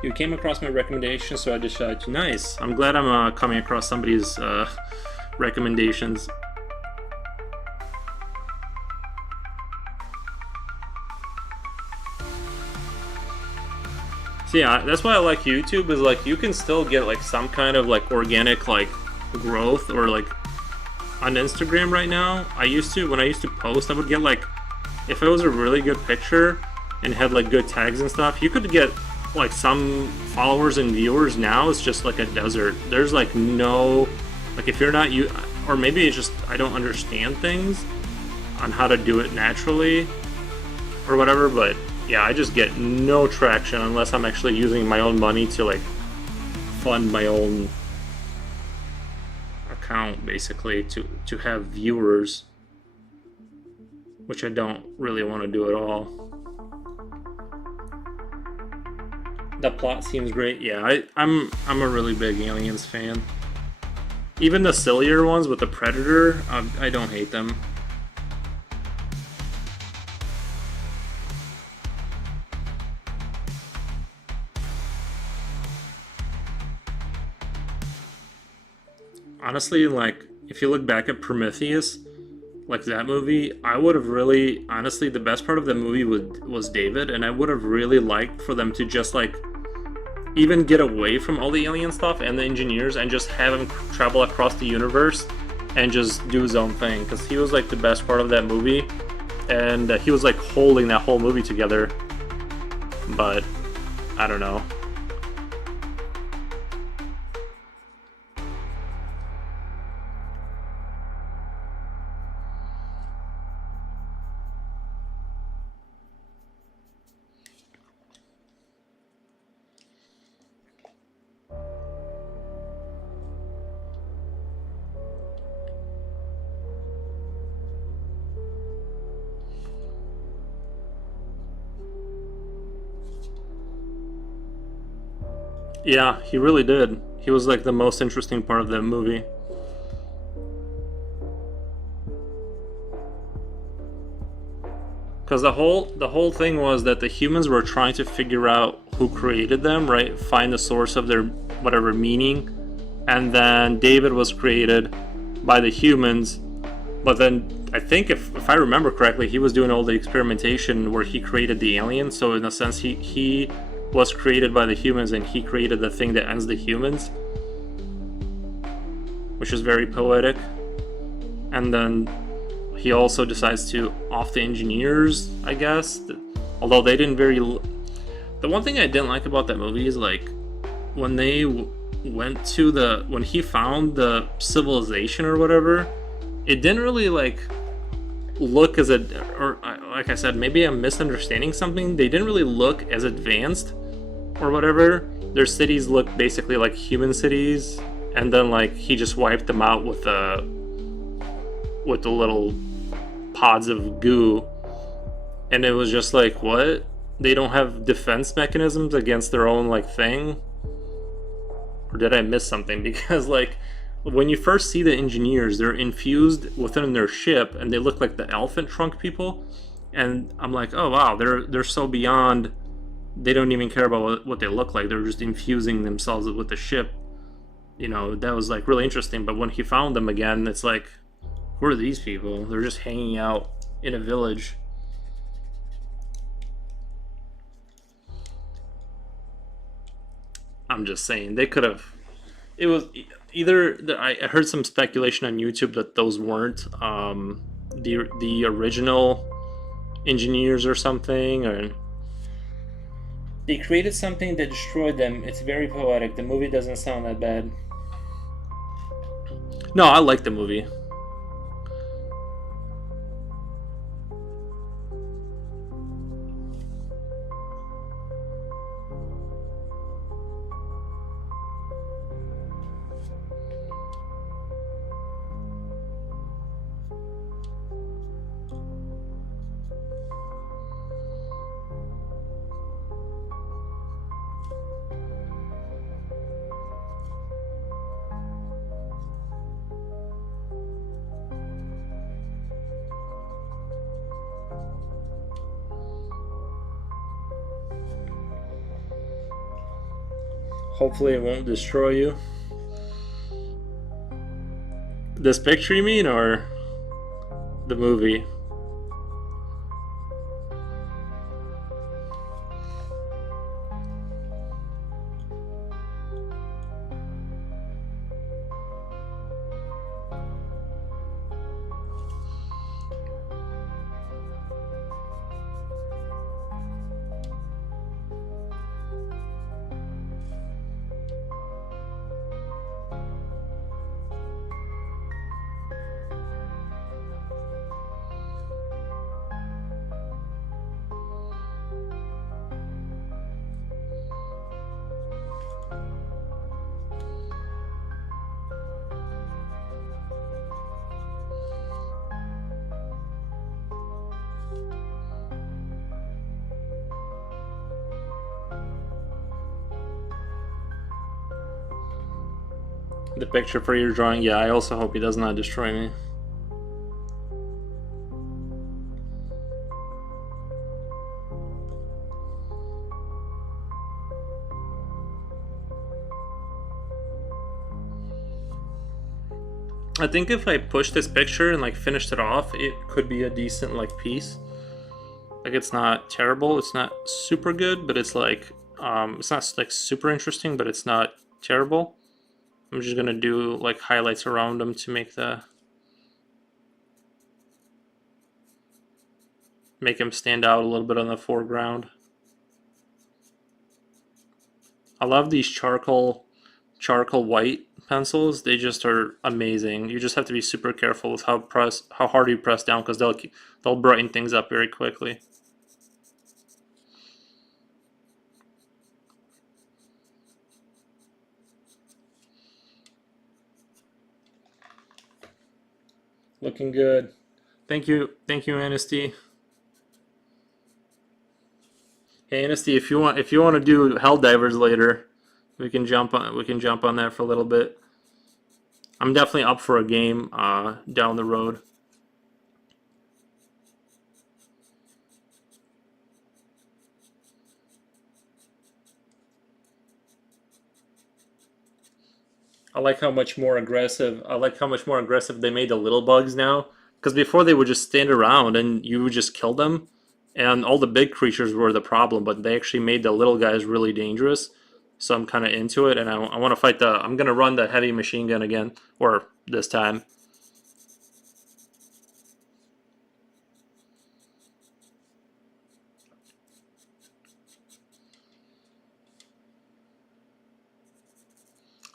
You came across my recommendation, so I decided to. Nice. I'm glad I'm coming across somebody's recommendations. So yeah, that's why I like YouTube. Is like you can still get like some kind of like organic like growth, or like on Instagram right now. When I used to post, I would get like, if it was a really good picture and had like good tags and stuff, you could get like some followers and viewers. Now it's just like a desert. There's like no, like if you're not you, or maybe it's just I don't understand things on how to do it naturally or whatever, but yeah, I just get no traction unless I'm actually using my own money to like fund my own account, basically to have viewers, which I don't really want to do at all. The plot seems great. Yeah, I'm a really big Aliens fan. Even the sillier ones with the Predator, I don't hate them. Honestly, like if you look back at Prometheus, like that movie, I would have really, honestly, the best part of the movie was David, and I would have really liked for them to just like even get away from all the alien stuff and the engineers and just have him travel across the universe and just do his own thing, because he was like the best part of that movie, and he was like holding that whole movie together. But I don't know. Yeah, he really did. He was like the most interesting part of that movie. Because the whole thing was that the humans were trying to figure out who created them, right? Find the source of their whatever meaning. And then David was created by the humans. But then I think if I remember correctly, he was doing all the experimentation where he created the alien. So in a sense, he was created by the humans, and he created the thing that ends the humans, which is very poetic. And then he also decides to off the engineers, I guess, Although they didn't very. The one thing I didn't like about that movie is like when they went to the when he found the civilization or whatever, it didn't really like look as a or like I said, maybe I'm misunderstanding something. They didn't really look as advanced or whatever. Their cities look basically like human cities, and then like he just wiped them out with the little pods of goo, and it was just like, what? They don't have defense mechanisms against their own like thing? Or did I miss something? Because like when you first see the engineers, they're infused within their ship and they look like the elephant trunk people, and I'm like, oh wow, they're so beyond. They don't even care about what they look like. They're just infusing themselves with the ship. That was like really interesting. But when he found them again, it's like, who are these people? They're just hanging out in a village. I'm just saying they could have. It was either I heard some speculation on YouTube that those weren't the original engineers or something, or they created something that destroyed them. It's very poetic. The movie doesn't sound that bad. No, I like the movie. Hopefully, it won't destroy you. This picture, you mean, or the movie? The picture for your drawing, yeah, I also hope he does not destroy me. I think if I push this picture and like finished it off, it could be a decent like piece. Like it's not terrible, it's not super good, but it's not like super interesting, but it's not terrible. I'm just gonna do like highlights around them to make him stand out a little bit on the foreground. I love these charcoal white pencils. They just are amazing. You just have to be super careful with how hard you press down, because they'll brighten things up very quickly. Looking good. Thank you, Anasty. Hey, Anasty, if you want to do Helldivers later, we can jump on that for a little bit. I'm definitely up for a game down the road. I like how much more aggressive. I like how much more aggressive they made the little bugs now. Because before they would just stand around and you would just kill them, and all the big creatures were the problem. But they actually made the little guys really dangerous. So I'm kind of into it, and I want to fight the. I'm gonna run the heavy machine gun again, or this time.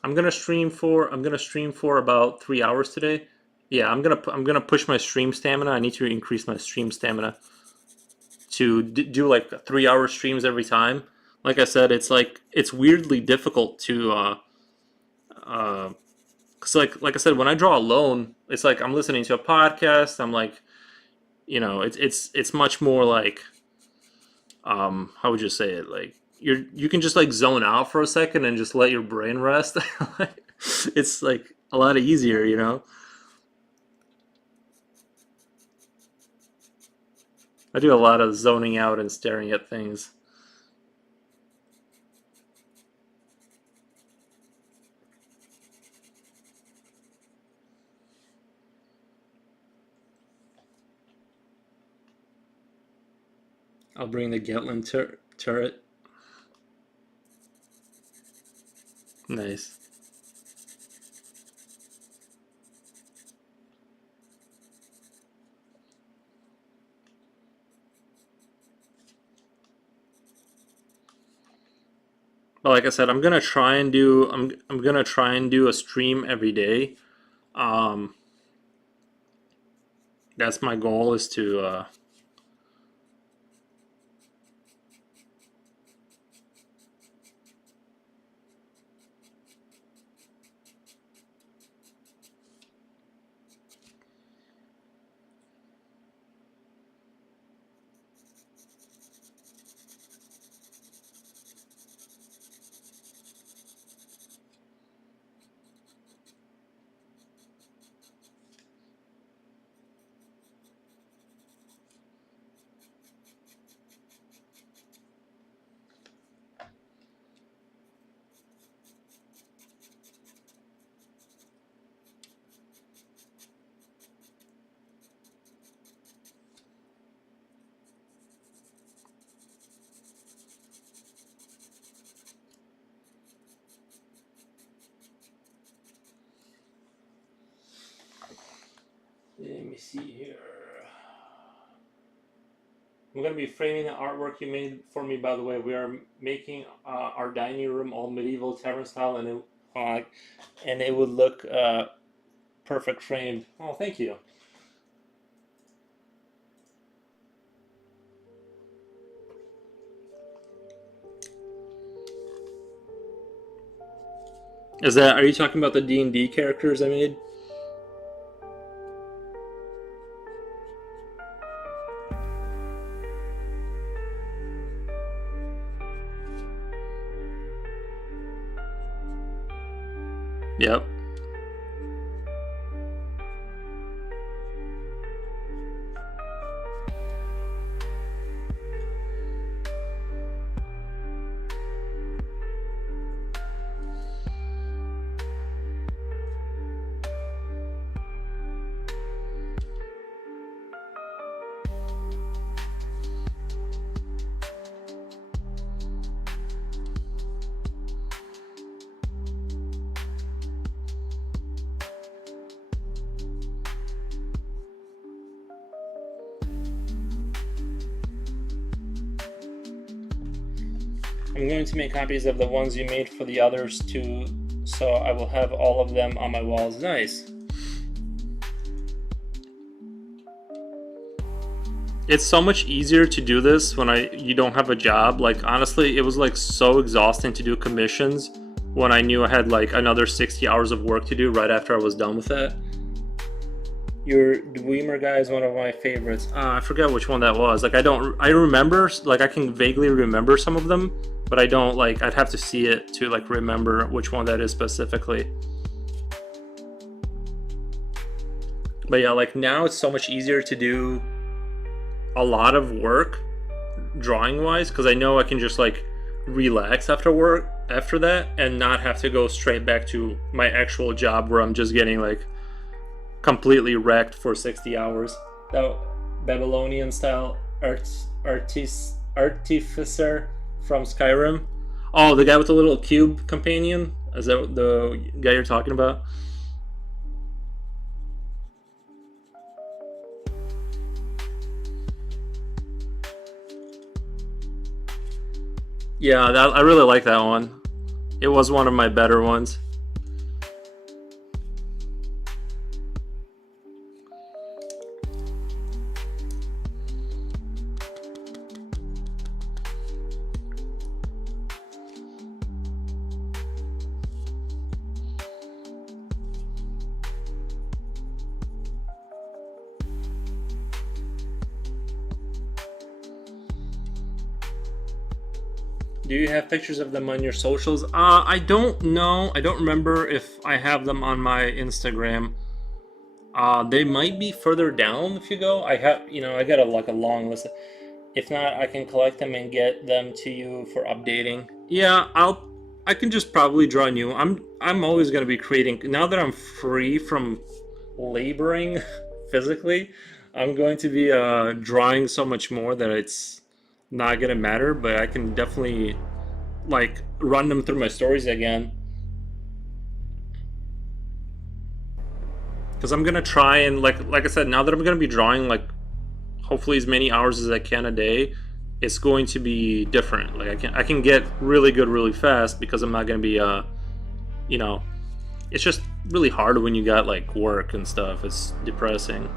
I'm gonna stream for about 3 hours today. Yeah, I'm gonna push my stream stamina. I need to increase my stream stamina to do like 3 hour streams every time. Like I said, it's like it's weirdly difficult to cause like I said, when I draw alone, it's like I'm listening to a podcast. I'm like, it's much more like how would you say it? Like you can just like zone out for a second and just let your brain rest. It's like a lot easier, you know. I do a lot of zoning out and staring at things. I'll bring the Gatling turret. Nice. But like I said, I'm gonna try and do a stream every day. Um, that's my goal is to let me see here. I'm gonna be framing the artwork you made for me. By the way, we are making our dining room all medieval tavern style, uh, and it would look perfect framed. Oh, thank you. Are you talking about the D&D characters I made? Yep. I'm going to make copies of the ones you made for the others too, so I will have all of them on my walls. Nice. It's so much easier to do this when you don't have a job. Like honestly, it was like so exhausting to do commissions when I knew I had like another 60 hours of work to do right after I was done with that. Your Dwemer guy is one of my favorites. I forget which one that was. Like I remember, like I can vaguely remember some of them, but I don't like. I'd have to see it to like remember which one that is specifically. But yeah, like now it's so much easier to do a lot of work drawing wise because I know I can just like relax after work after that and not have to go straight back to my actual job where I'm just getting like completely wrecked for 60 hours. That Babylonian style artificer from Skyrim. Oh, the guy with the little cube companion? Is that the guy you're talking about? Yeah, I really like that one. It was one of my better ones. Do you have pictures of them on your socials? I don't know. I don't remember if I have them on my Instagram. They might be further down if you go. I have, I got like a long list. If not, I can collect them and get them to you for updating. Yeah, I can just probably draw new. I'm always going to be creating now that I'm free from laboring physically. I'm going to be drawing so much more that it's not going to matter, but I can definitely like run them through my stories again. Because I'm gonna try and like I said, now that I'm gonna be drawing like hopefully as many hours as I can a day, it's going to be different. Like I can get really good really fast because I'm not gonna be you know it's just really hard when you got like work and stuff. It's depressing.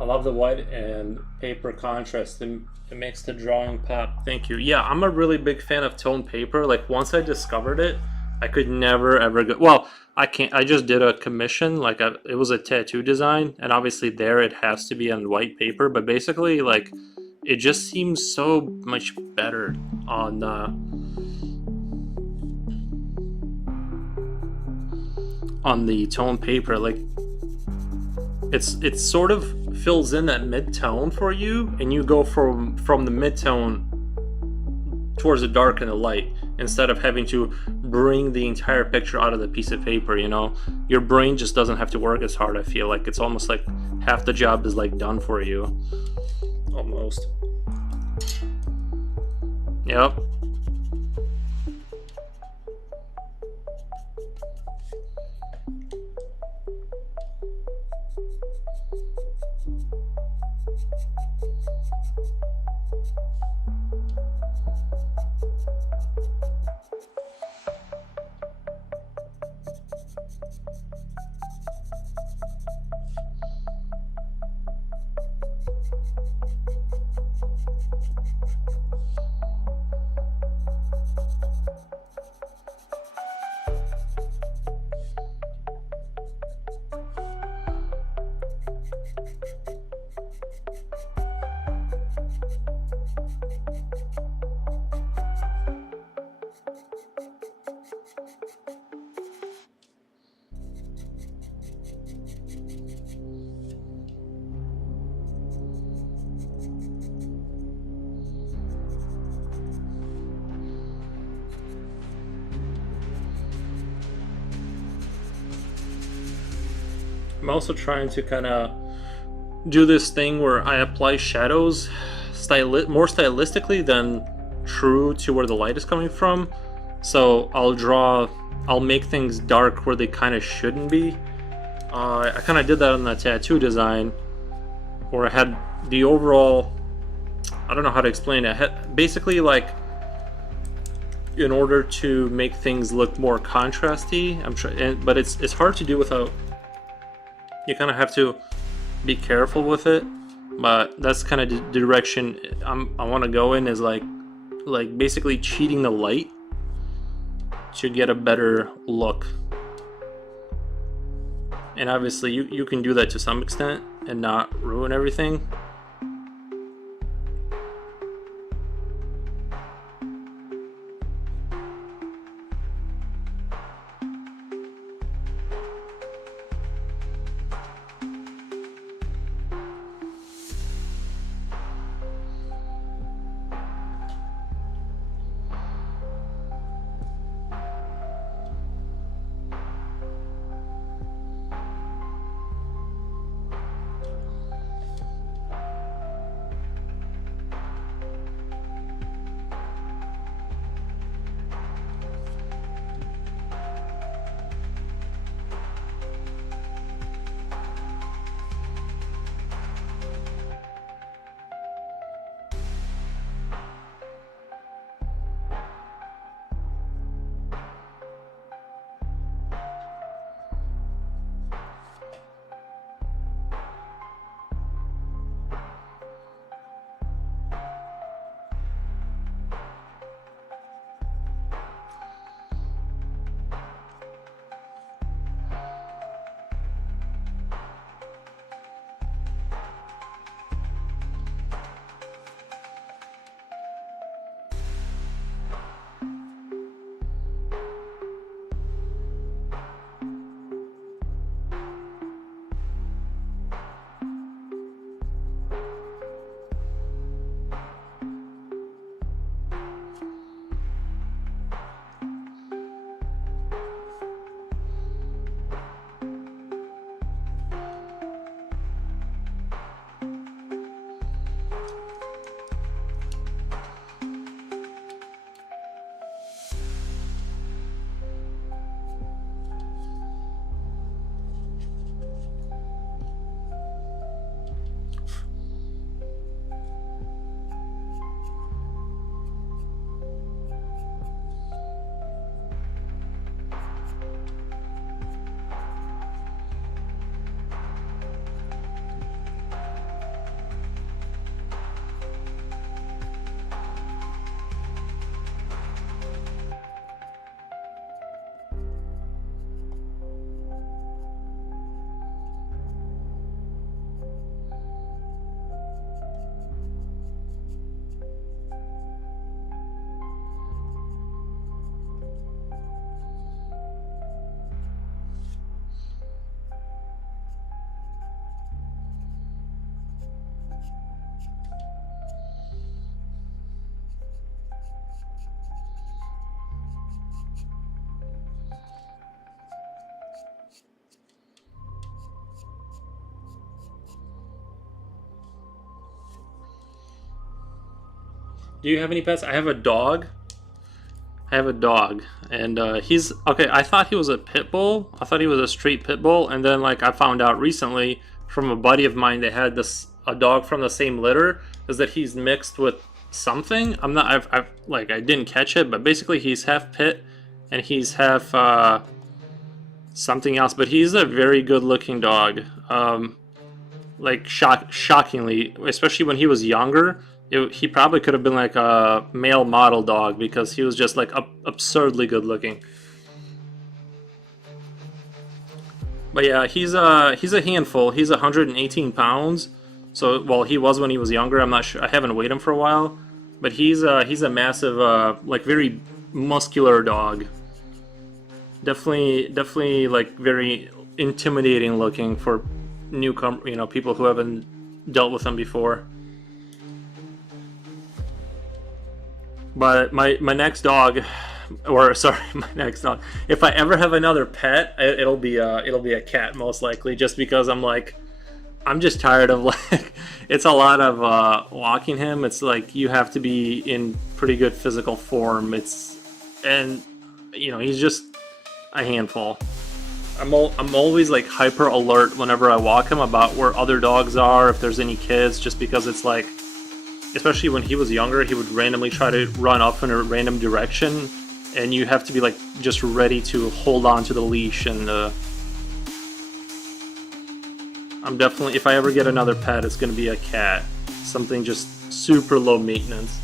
I love the white and paper contrast. It makes the drawing pop. Thank you. Yeah, I'm a really big fan of toned paper. Like once I discovered it, I could never ever go. Well, I can't. I just did a commission. It was a tattoo design, and obviously there it has to be on white paper. But basically, like, it just seems so much better on the tone paper. Like, it's sort of fills in that mid tone for you, and you go from the mid tone towards the dark and the light instead of having to bring the entire picture out of the piece of paper. Your brain just doesn't have to work as hard. I feel like it's almost like half the job is like done for you, almost. Yep. I'm also trying to kind of do this thing where I apply shadows more stylistically than true to where the light is coming from. So I'll make things dark where they kind of shouldn't be. I kind of did that on the tattoo design, where I had the overall. I don't know how to explain it. Basically, like, in order to make things look more contrasty, but it's hard to do without. You kind of have to be careful with it, but that's kind of the direction I want to go in, is like basically cheating the light to get a better look. And obviously you can do that to some extent and not ruin everything. Do you have any pets? I have a dog. I have a dog, and he's okay. I thought he was a pit bull. I thought he was a straight pit bull, and then like I found out recently from a buddy of mine, they had this a dog from the same litter, is that he's mixed with something. I'm not. I've like I didn't catch it, but basically he's half pit, and he's half something else. But he's a very good-looking dog. Like shockingly, especially when he was younger. He probably could have been like a male model dog because he was just like absurdly good looking. But yeah, he's a handful. He's 118 pounds. So well, he was when he was younger. I'm not sure. I haven't weighed him for a while, but he's a massive like very muscular dog. Definitely like very intimidating looking for people who haven't dealt with him before. But my next dog, or sorry, my next dog. If I ever have another pet, it'll be a cat most likely. Just because I'm just tired of like it's a lot of walking him. It's like you have to be in pretty good physical form. And he's just a handful. I'm always like hyper alert whenever I walk him about where other dogs are, if there's any kids, just because it's like. Especially when he was younger, he would randomly try to run off in a random direction, and you have to be like just ready to hold on to the leash. And I'm definitely, if I ever get another pet, it's gonna be a cat, something just super low maintenance.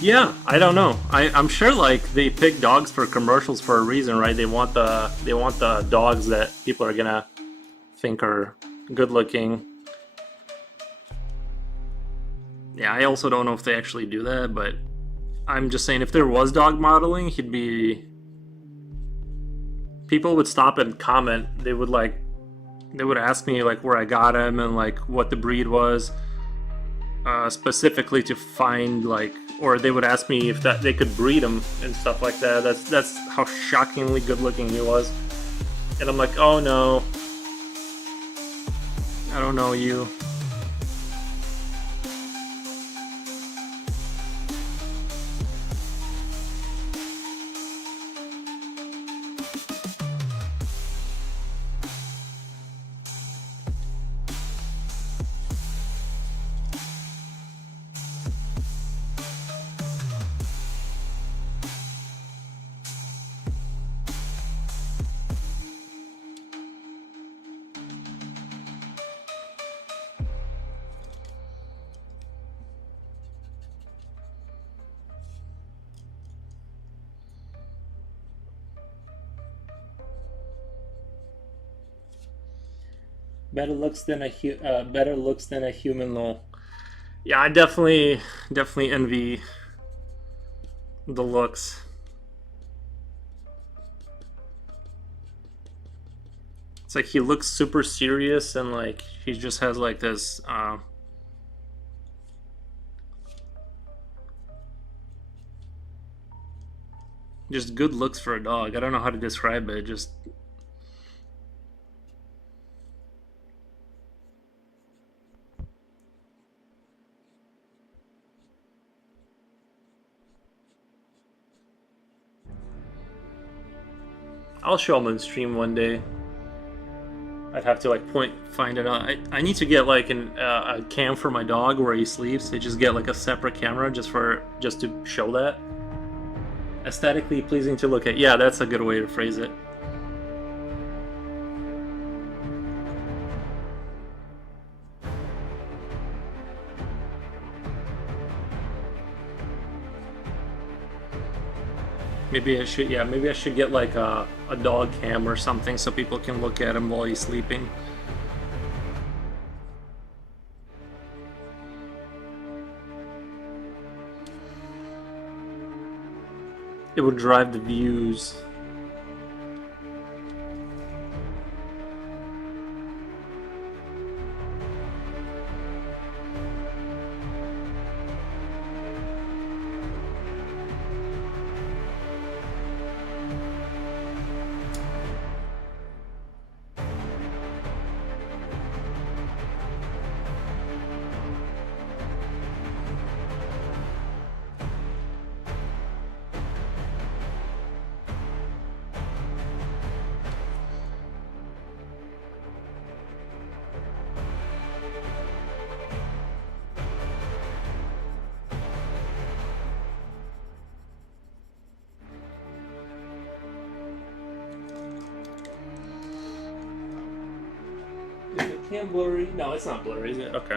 Yeah, I don't know. I'm sure like they pick dogs for commercials for a reason, right? They want the dogs that people are gonna think are good looking. Yeah, I also don't know if they actually do that, but I'm just saying if there was dog modeling, people would stop and comment. They would ask me like where I got him and like what the breed was, specifically to find like, or they would ask me if that they could breed him and stuff like that. That's how shockingly good looking he was. And I'm like, oh no, I don't know you. Better looks than a human. Lol. Yeah, I definitely envy the looks. It's like he looks super serious and like he just has like this just good looks for a dog. I don't know how to describe it. Just I'll show him on stream one day. I'd have to like find it out. I need to get like a cam for my dog where he sleeps. They just get like a separate camera just to show that. Aesthetically pleasing to look at. Yeah, that's a good way to phrase it. Maybe I should, yeah, maybe I should get like a dog cam or something so people can look at him while he's sleeping. It would drive the views. cam blurry? No, it's not blurry, is it? Okay.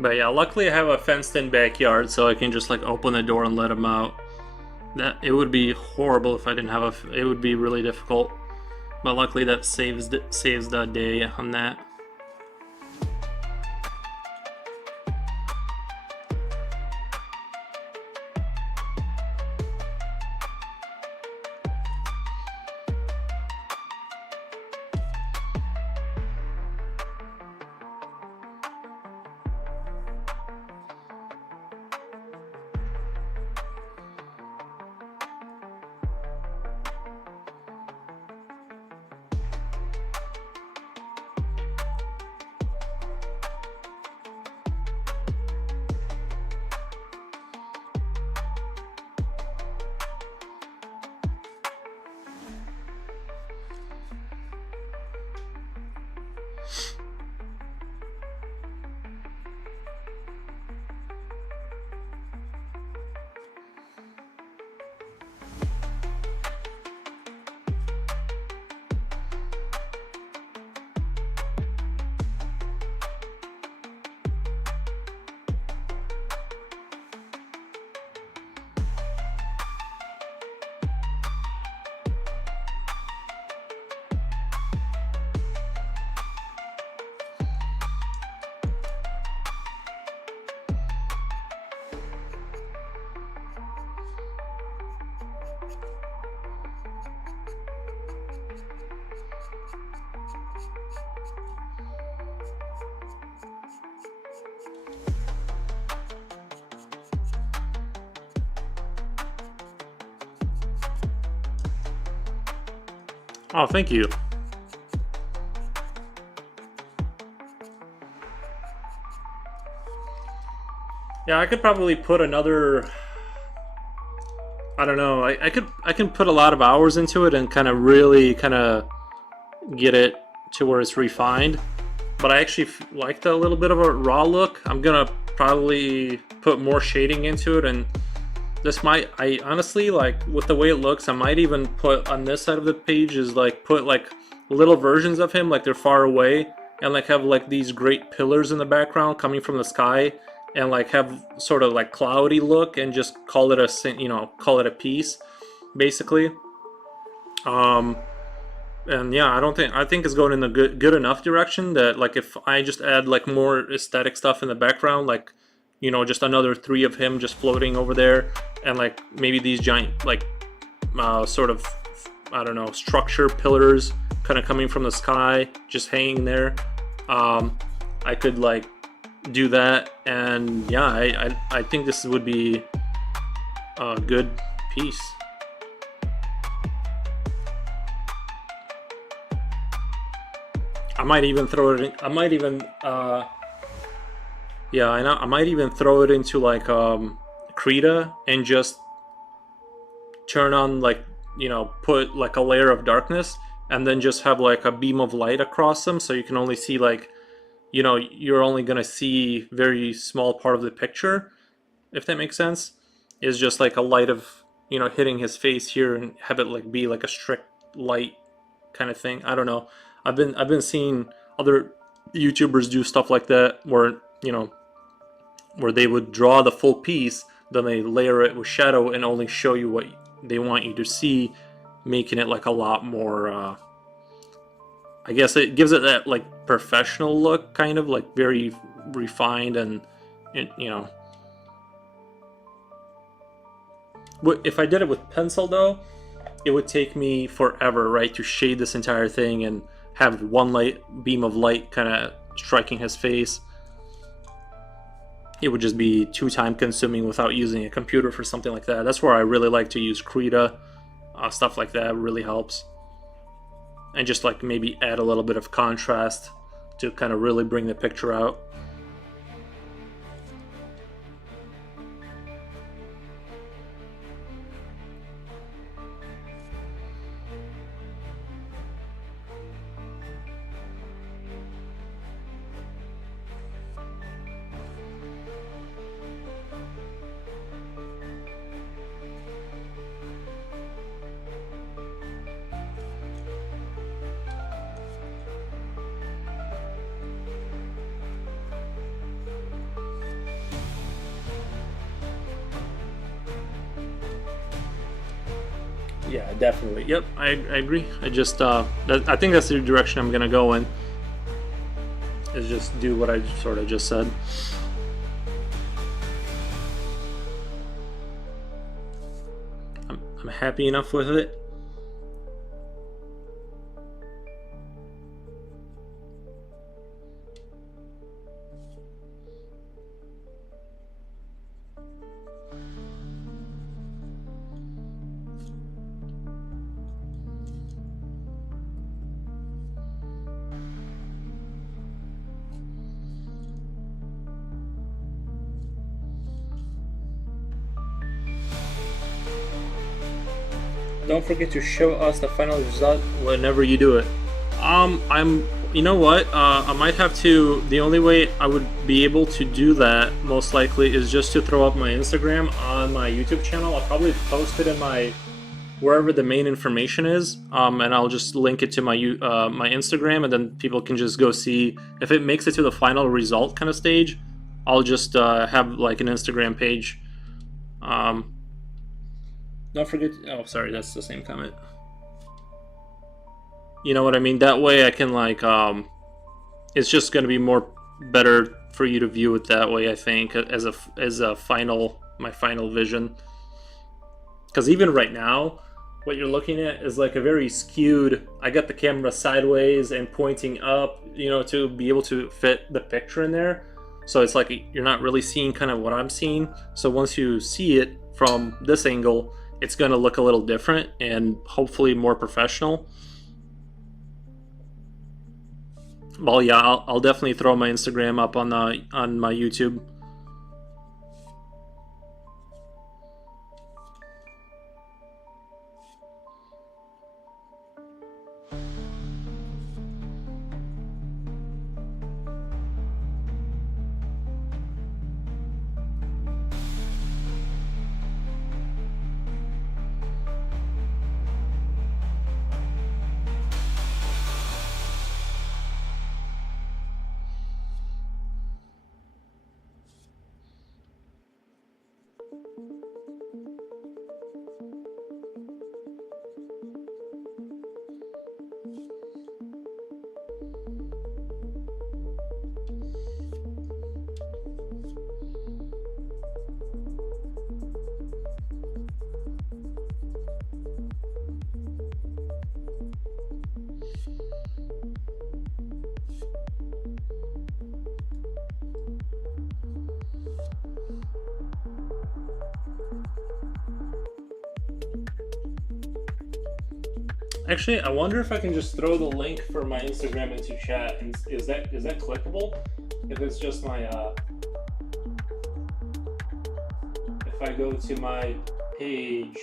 But yeah, luckily I have a fenced-in backyard, so I can just like open the door and let him out. That it would be horrible if I didn't have a. It would be really difficult. But luckily that saves the day on that. Oh, thank you. Yeah, I could probably put another. I don't know. I can put a lot of hours into it and kind of really kind of get it to where it's refined. But I actually like the little bit of a raw look. I'm gonna probably put more shading into it, and this might. I honestly like with the way it looks. I might even put on this side of the page is like put like little versions of him, like they're far away, and like have like these great pillars in the background coming from the sky, and like have sort of like cloudy look, and just call it call it a piece, basically. Um, and yeah, I think it's going in the good enough direction that like if I just add like more aesthetic stuff in the background, like just another three of him just floating over there, and like maybe these giant like sort of I don't know structure pillars kind of coming from the sky just hanging there. I could like do that, and yeah, I think this would be a good piece. I might even throw it in, I might even yeah, I know, I might even throw it into like Krita and just turn on like put like a layer of darkness, and then just have like a beam of light across them, so you can only see like you're only gonna see very small part of the picture, if that makes sense. Is just like a light of hitting his face here, and have it like be like a strict light kind of thing. I don't know. I've been seeing other YouTubers do stuff like that, where where they would draw the full piece, then they layer it with shadow and only show you what they want you to see, making it like a lot more. I guess it gives it that like professional look, kind of like very refined, and If I did it with pencil though, it would take me forever, right, to shade this entire thing and have one light beam of light kind of striking his face. It would just be too time consuming without using a computer for something like that. That's where I really like to use Krita. Stuff like that really helps. And just like maybe add a little bit of contrast to kind of really bring the picture out. Yeah, definitely. Yep, I agree. I just I think that's the direction I'm gonna go in. Is just do what I sort of just said. I'm happy enough with it. Don't forget to show us the final result whenever you do it. You know what? I might have to. The only way I would be able to do that, most likely, is just to throw up my Instagram on my YouTube channel. I'll probably post it in my wherever the main information is, and I'll just link it to my my Instagram, and then people can just go see if it makes it to the final result kind of stage. I'll just have like an Instagram page. Don't forget. Oh, sorry, that's the same comment. You know what I mean? That way I can like, it's just going to be more better for you to view it that way. I think as a final, my final vision. Because even right now, what you're looking at is like a very skewed. I got the camera sideways and pointing up, you know, to be able to fit the picture in there. So it's like you're not really seeing kind of what I'm seeing. So once you see it from this angle, it's going to look a little different and hopefully more professional. Well, yeah, I'll definitely throw my Instagram up on my YouTube. Actually, I wonder if I can just throw the link for my Instagram into chat. And is that clickable? If it's just my if I go to my page.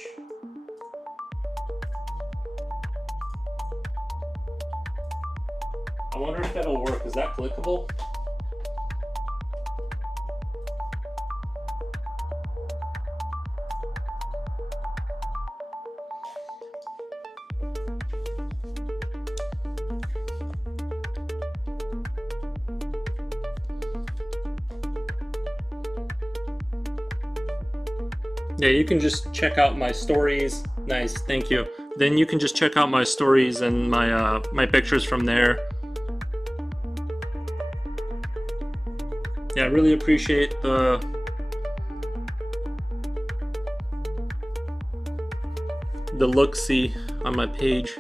I wonder if that'll work. Is that clickable? Yeah, you can just check out my stories. Nice, thank you. Then you can just check out my stories and my my pictures from there. Yeah, I really appreciate the the look-see on my page.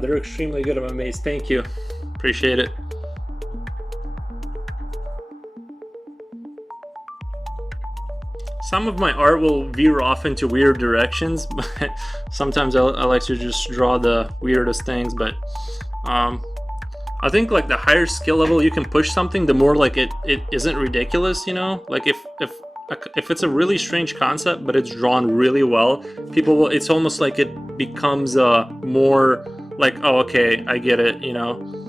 They're extremely good. I'm amazed. Thank you. Appreciate it. Some of my art will veer off into weird directions, but sometimes I like to just draw the weirdest things. But I think like the higher skill level you can push something, the more like it isn't ridiculous, you know? Like if it's a really strange concept but it's drawn really well, people will, it's almost like it becomes more like, oh, okay, I get it, you know?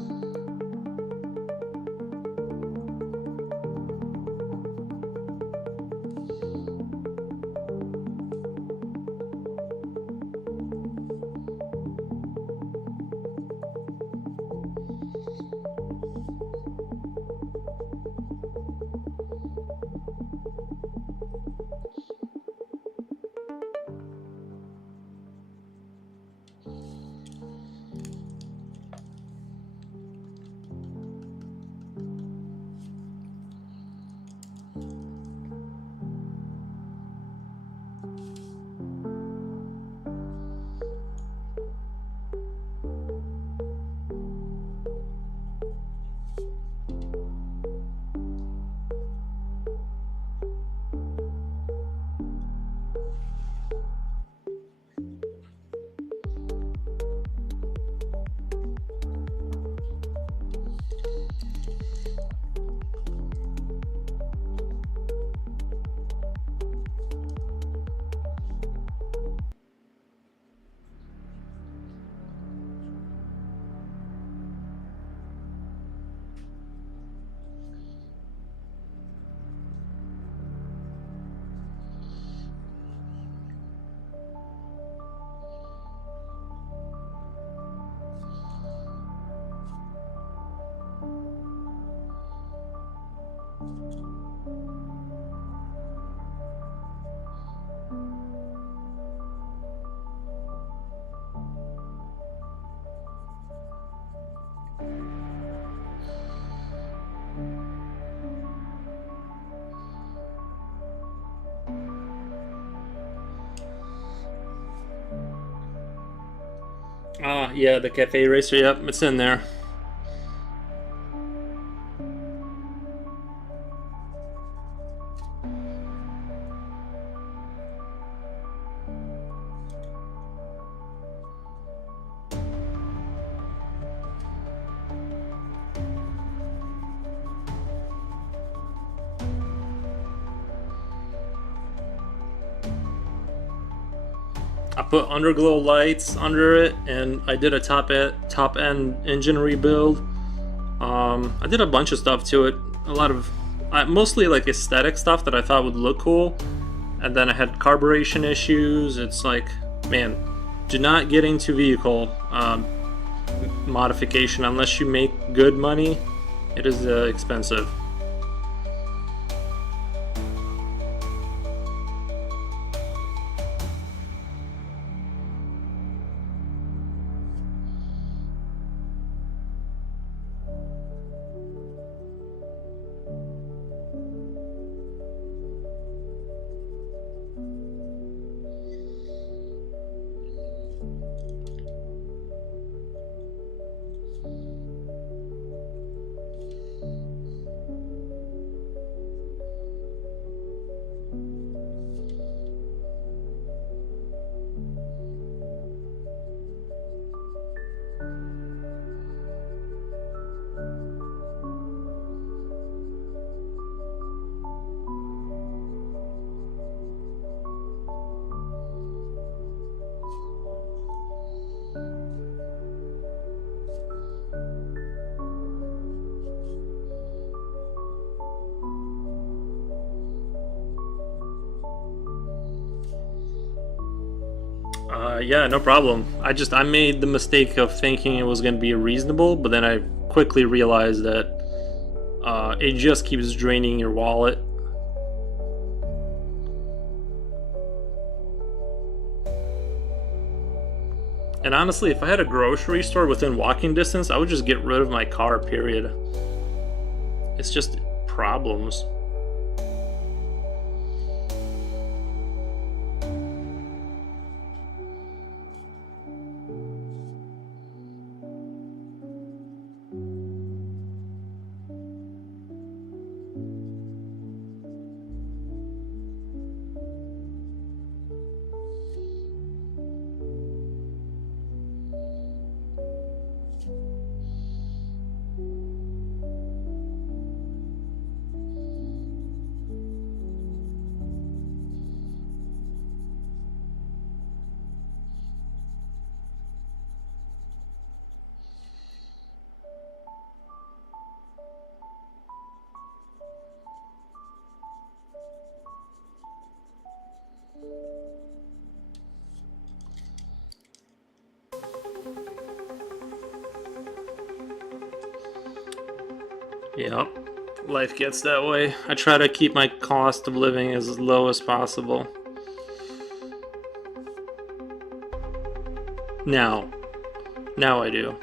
Yeah, the cafe racer, yep, it's in there. I put underglow lights under it, and I did a top end engine rebuild. I did a bunch of stuff to it. A lot of mostly like aesthetic stuff that I thought would look cool. And then I had carburation issues. It's like, man, do not get into vehicle modification unless you make good money. It is expensive. Yeah, no problem. I made the mistake of thinking it was going to be reasonable, but then I quickly realized that it just keeps draining your wallet. And honestly, if I had a grocery store within walking distance, I would just get rid of my car, period. It's just problems. Yep, life gets that way. I try to keep my cost of living as low as possible. Now, now I do.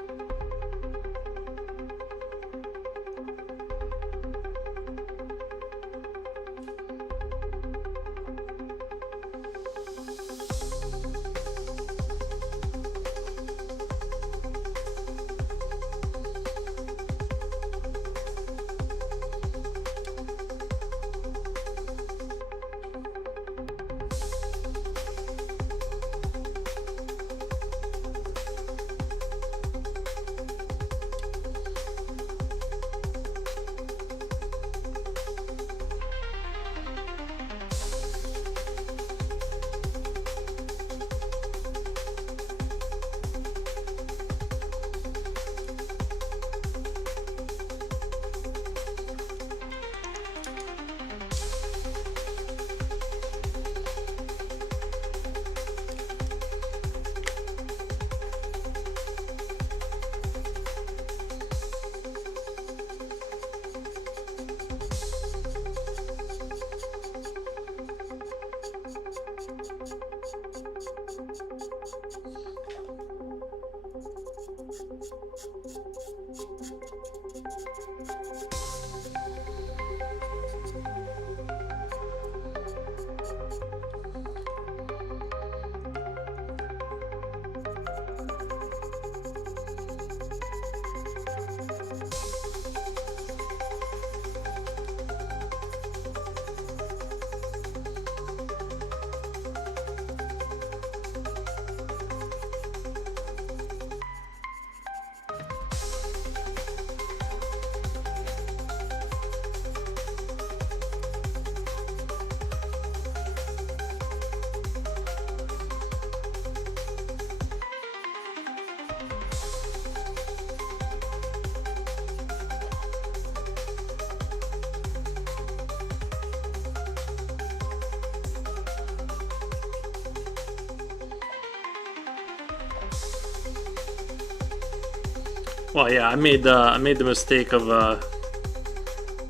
Well, yeah, I made the mistake of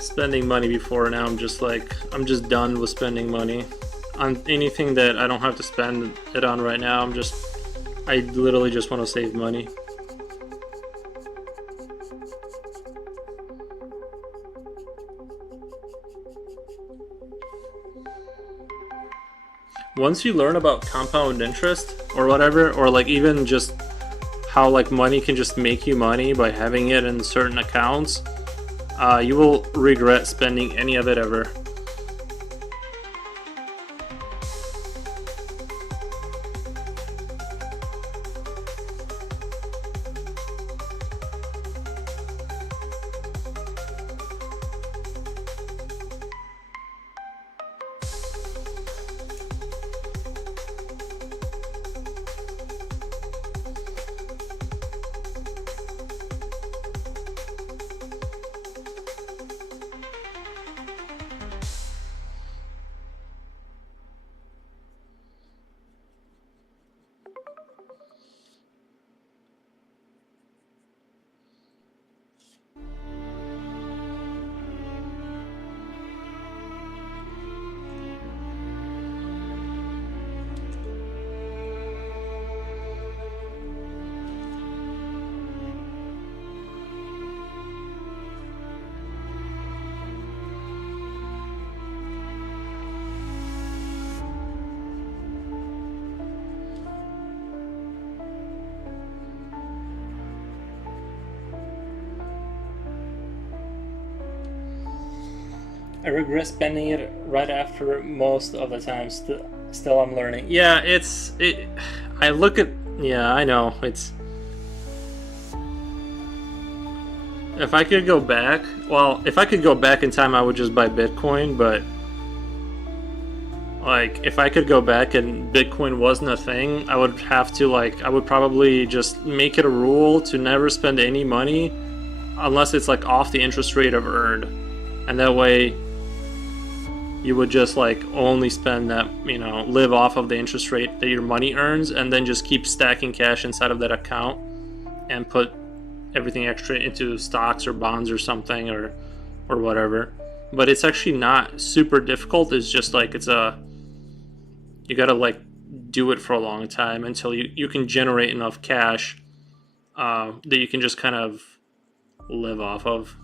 spending money before. Now I'm just done with spending money on anything that I don't have to spend it on right now. I literally just want to save money. Once you learn about compound interest or whatever, or like even just how like money can just make you money by having it in certain accounts, you will regret spending any of it ever. I regret spending it right after most of the time. Still, I'm learning. Yeah, it's it. I look at. Yeah, I know. It's. If I could go back, well, if I could go back in time, I would just buy Bitcoin. But like, if I could go back and Bitcoin wasn't a thing, I would have to I would probably just make it a rule to never spend any money unless it's like off the interest rate I've earned, and that way you would just like only spend that, live off of the interest rate that your money earns, and then just keep stacking cash inside of that account and put everything extra into stocks or bonds or something, or whatever. But it's actually not super difficult. It's just like you gotta like do it for a long time until you can generate enough cash that you can just kind of live off of.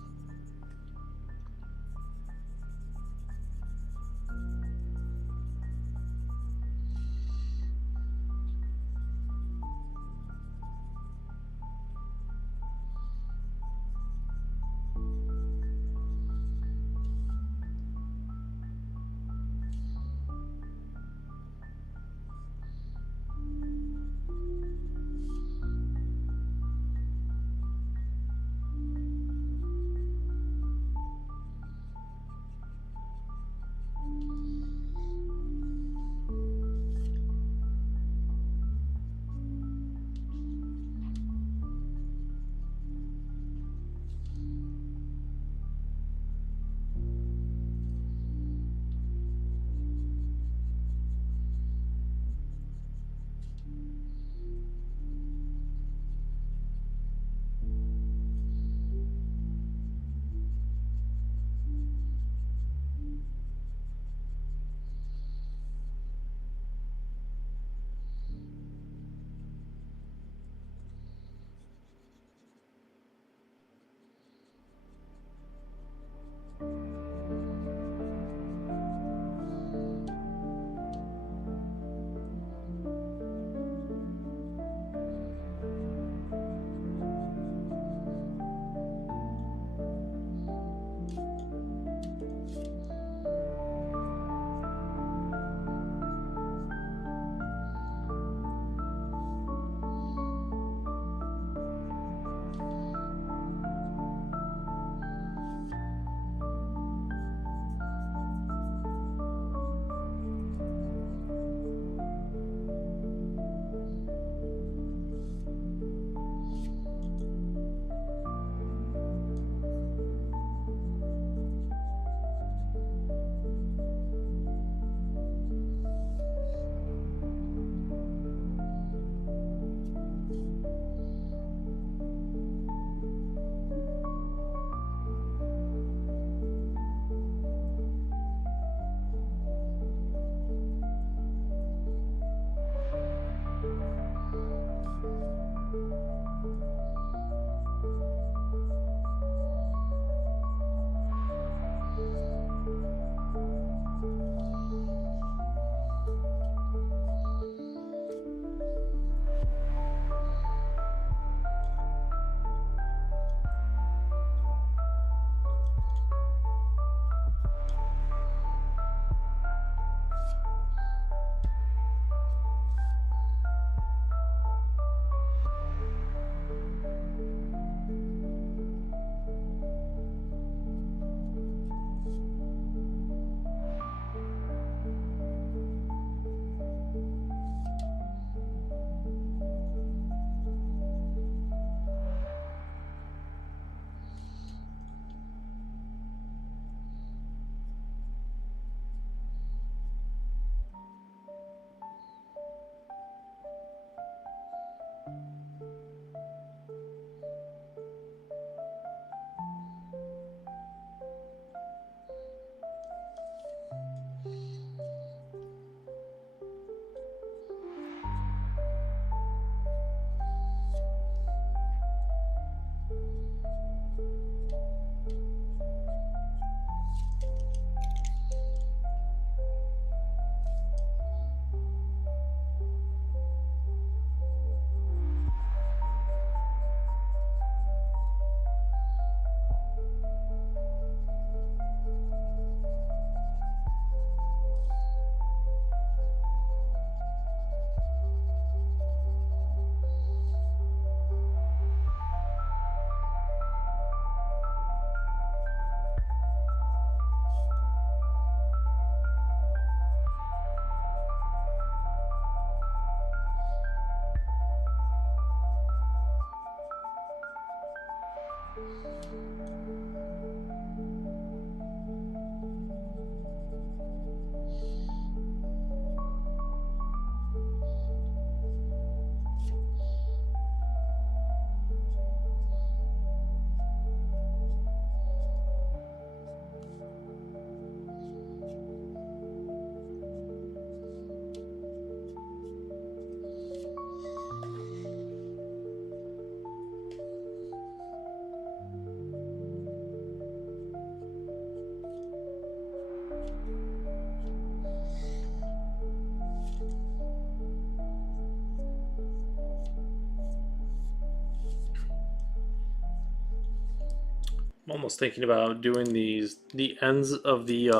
I'm almost thinking about doing the ends of the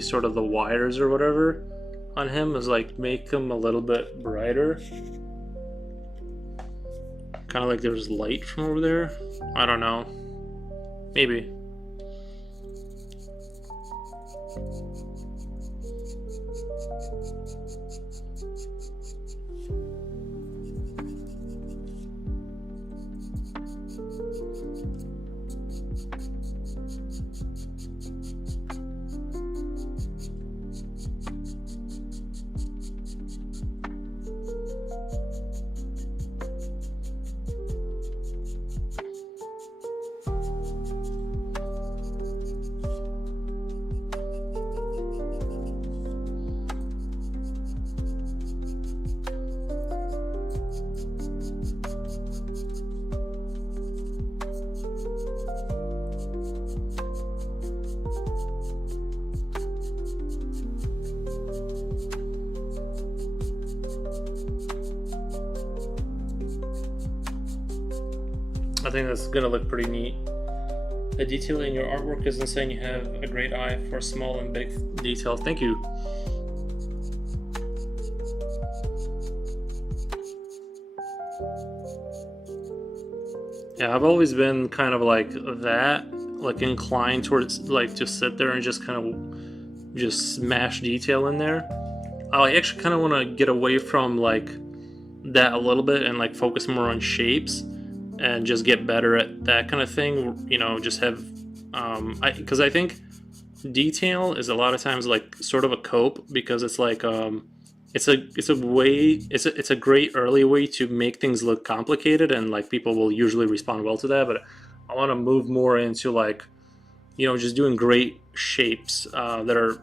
sort of the wires or whatever on him is like make him a little bit brighter. Kind of like there's light from over there. I don't know. Maybe. I think that's gonna look pretty neat. The detail in your artwork is insane. You have a great eye for small and big detail. Thank you. Yeah, I've always been kind of like that, like inclined towards like just sit there and just kind of just smash detail in there. I actually kind of want to get away from like that a little bit and like focus more on shapes and just get better at that kind of thing. You know, just have because I think detail is a lot of times like sort of a cope because it's like it's a great early way to make things look complicated and like people will usually respond well to that. But I want to move more into like, you know, just doing great shapes that are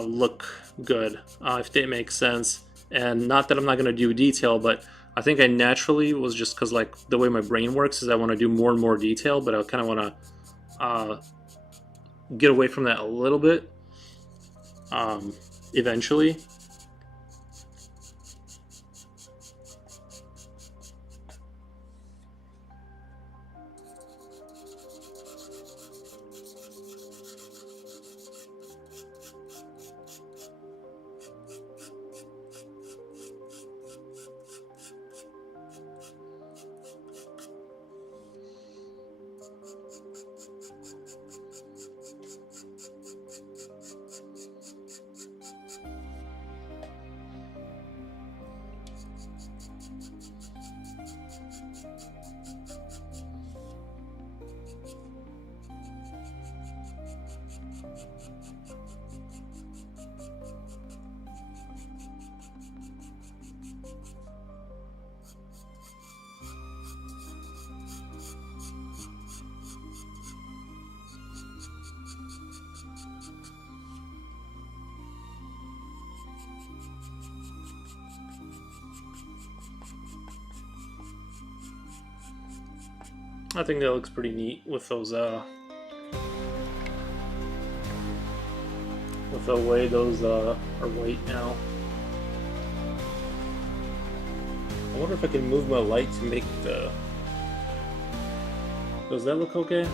look good, if that makes sense. And not that I'm not going to do detail, but I think I naturally was just because like the way my brain works is I want to do more and more detail, but I kind of want to get away from that a little bit eventually. I think that looks pretty neat with those with the way those are white now. I wonder if I can move my light to make the... Does that look okay?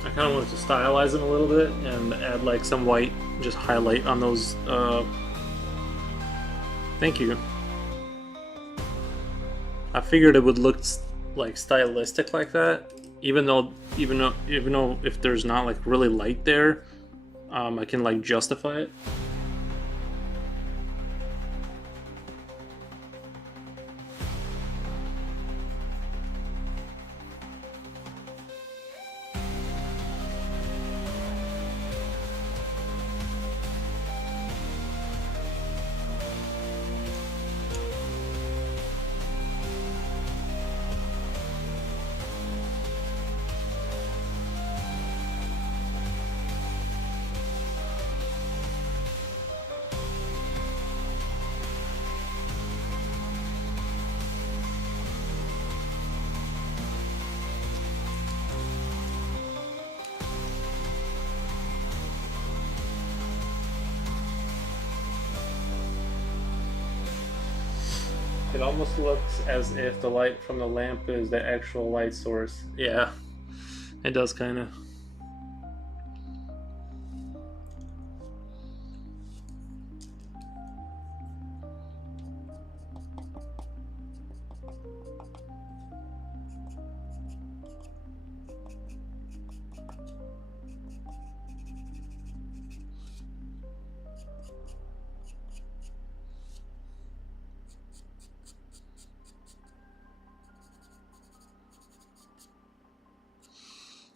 I kind of wanted to stylize them a little bit and add like some white, just highlight on those. Thank you. I figured it would look like stylistic like that, even though if there's not like really light there, I can like justify it. It almost looks as if the light from the lamp is the actual light source. Yeah, it does kind of.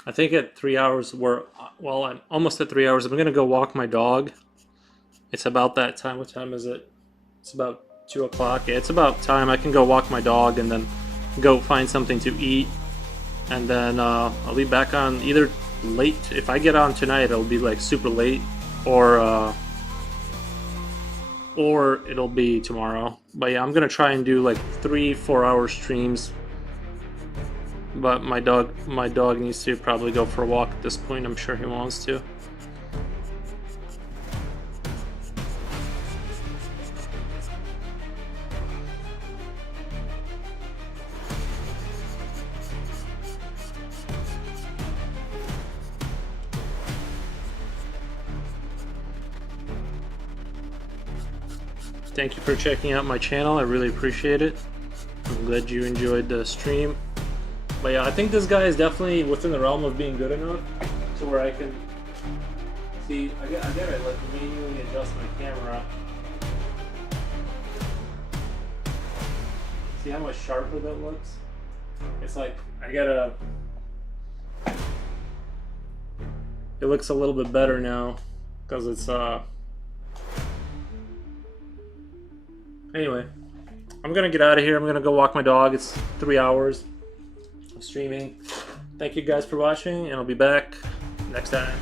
I think at 3 hours well, I'm almost at 3 hours. I'm gonna go walk my dog. It's about that time. What time is it? It's about 2 o'clock. Yeah, it's about time. I can go walk my dog and then go find something to eat, and then I'll be back on either late. If I get on tonight, it'll be like super late, or it'll be tomorrow. But yeah, I'm gonna try and do like 3-4 hour streams. But my dog needs to probably go for a walk at this point. I'm sure he wants to. Thank you for checking out my channel. I really appreciate it. I'm glad you enjoyed the stream. But yeah, I think this guy is definitely within the realm of being good enough to where I can see. I gotta like manually adjust my camera. See how much sharper that looks? It's like I gotta. It looks a little bit better now because it's Anyway, I'm gonna get out of here. I'm gonna go walk my dog. It's 3 hours of streaming. Thank you guys for watching, and I'll be back next time.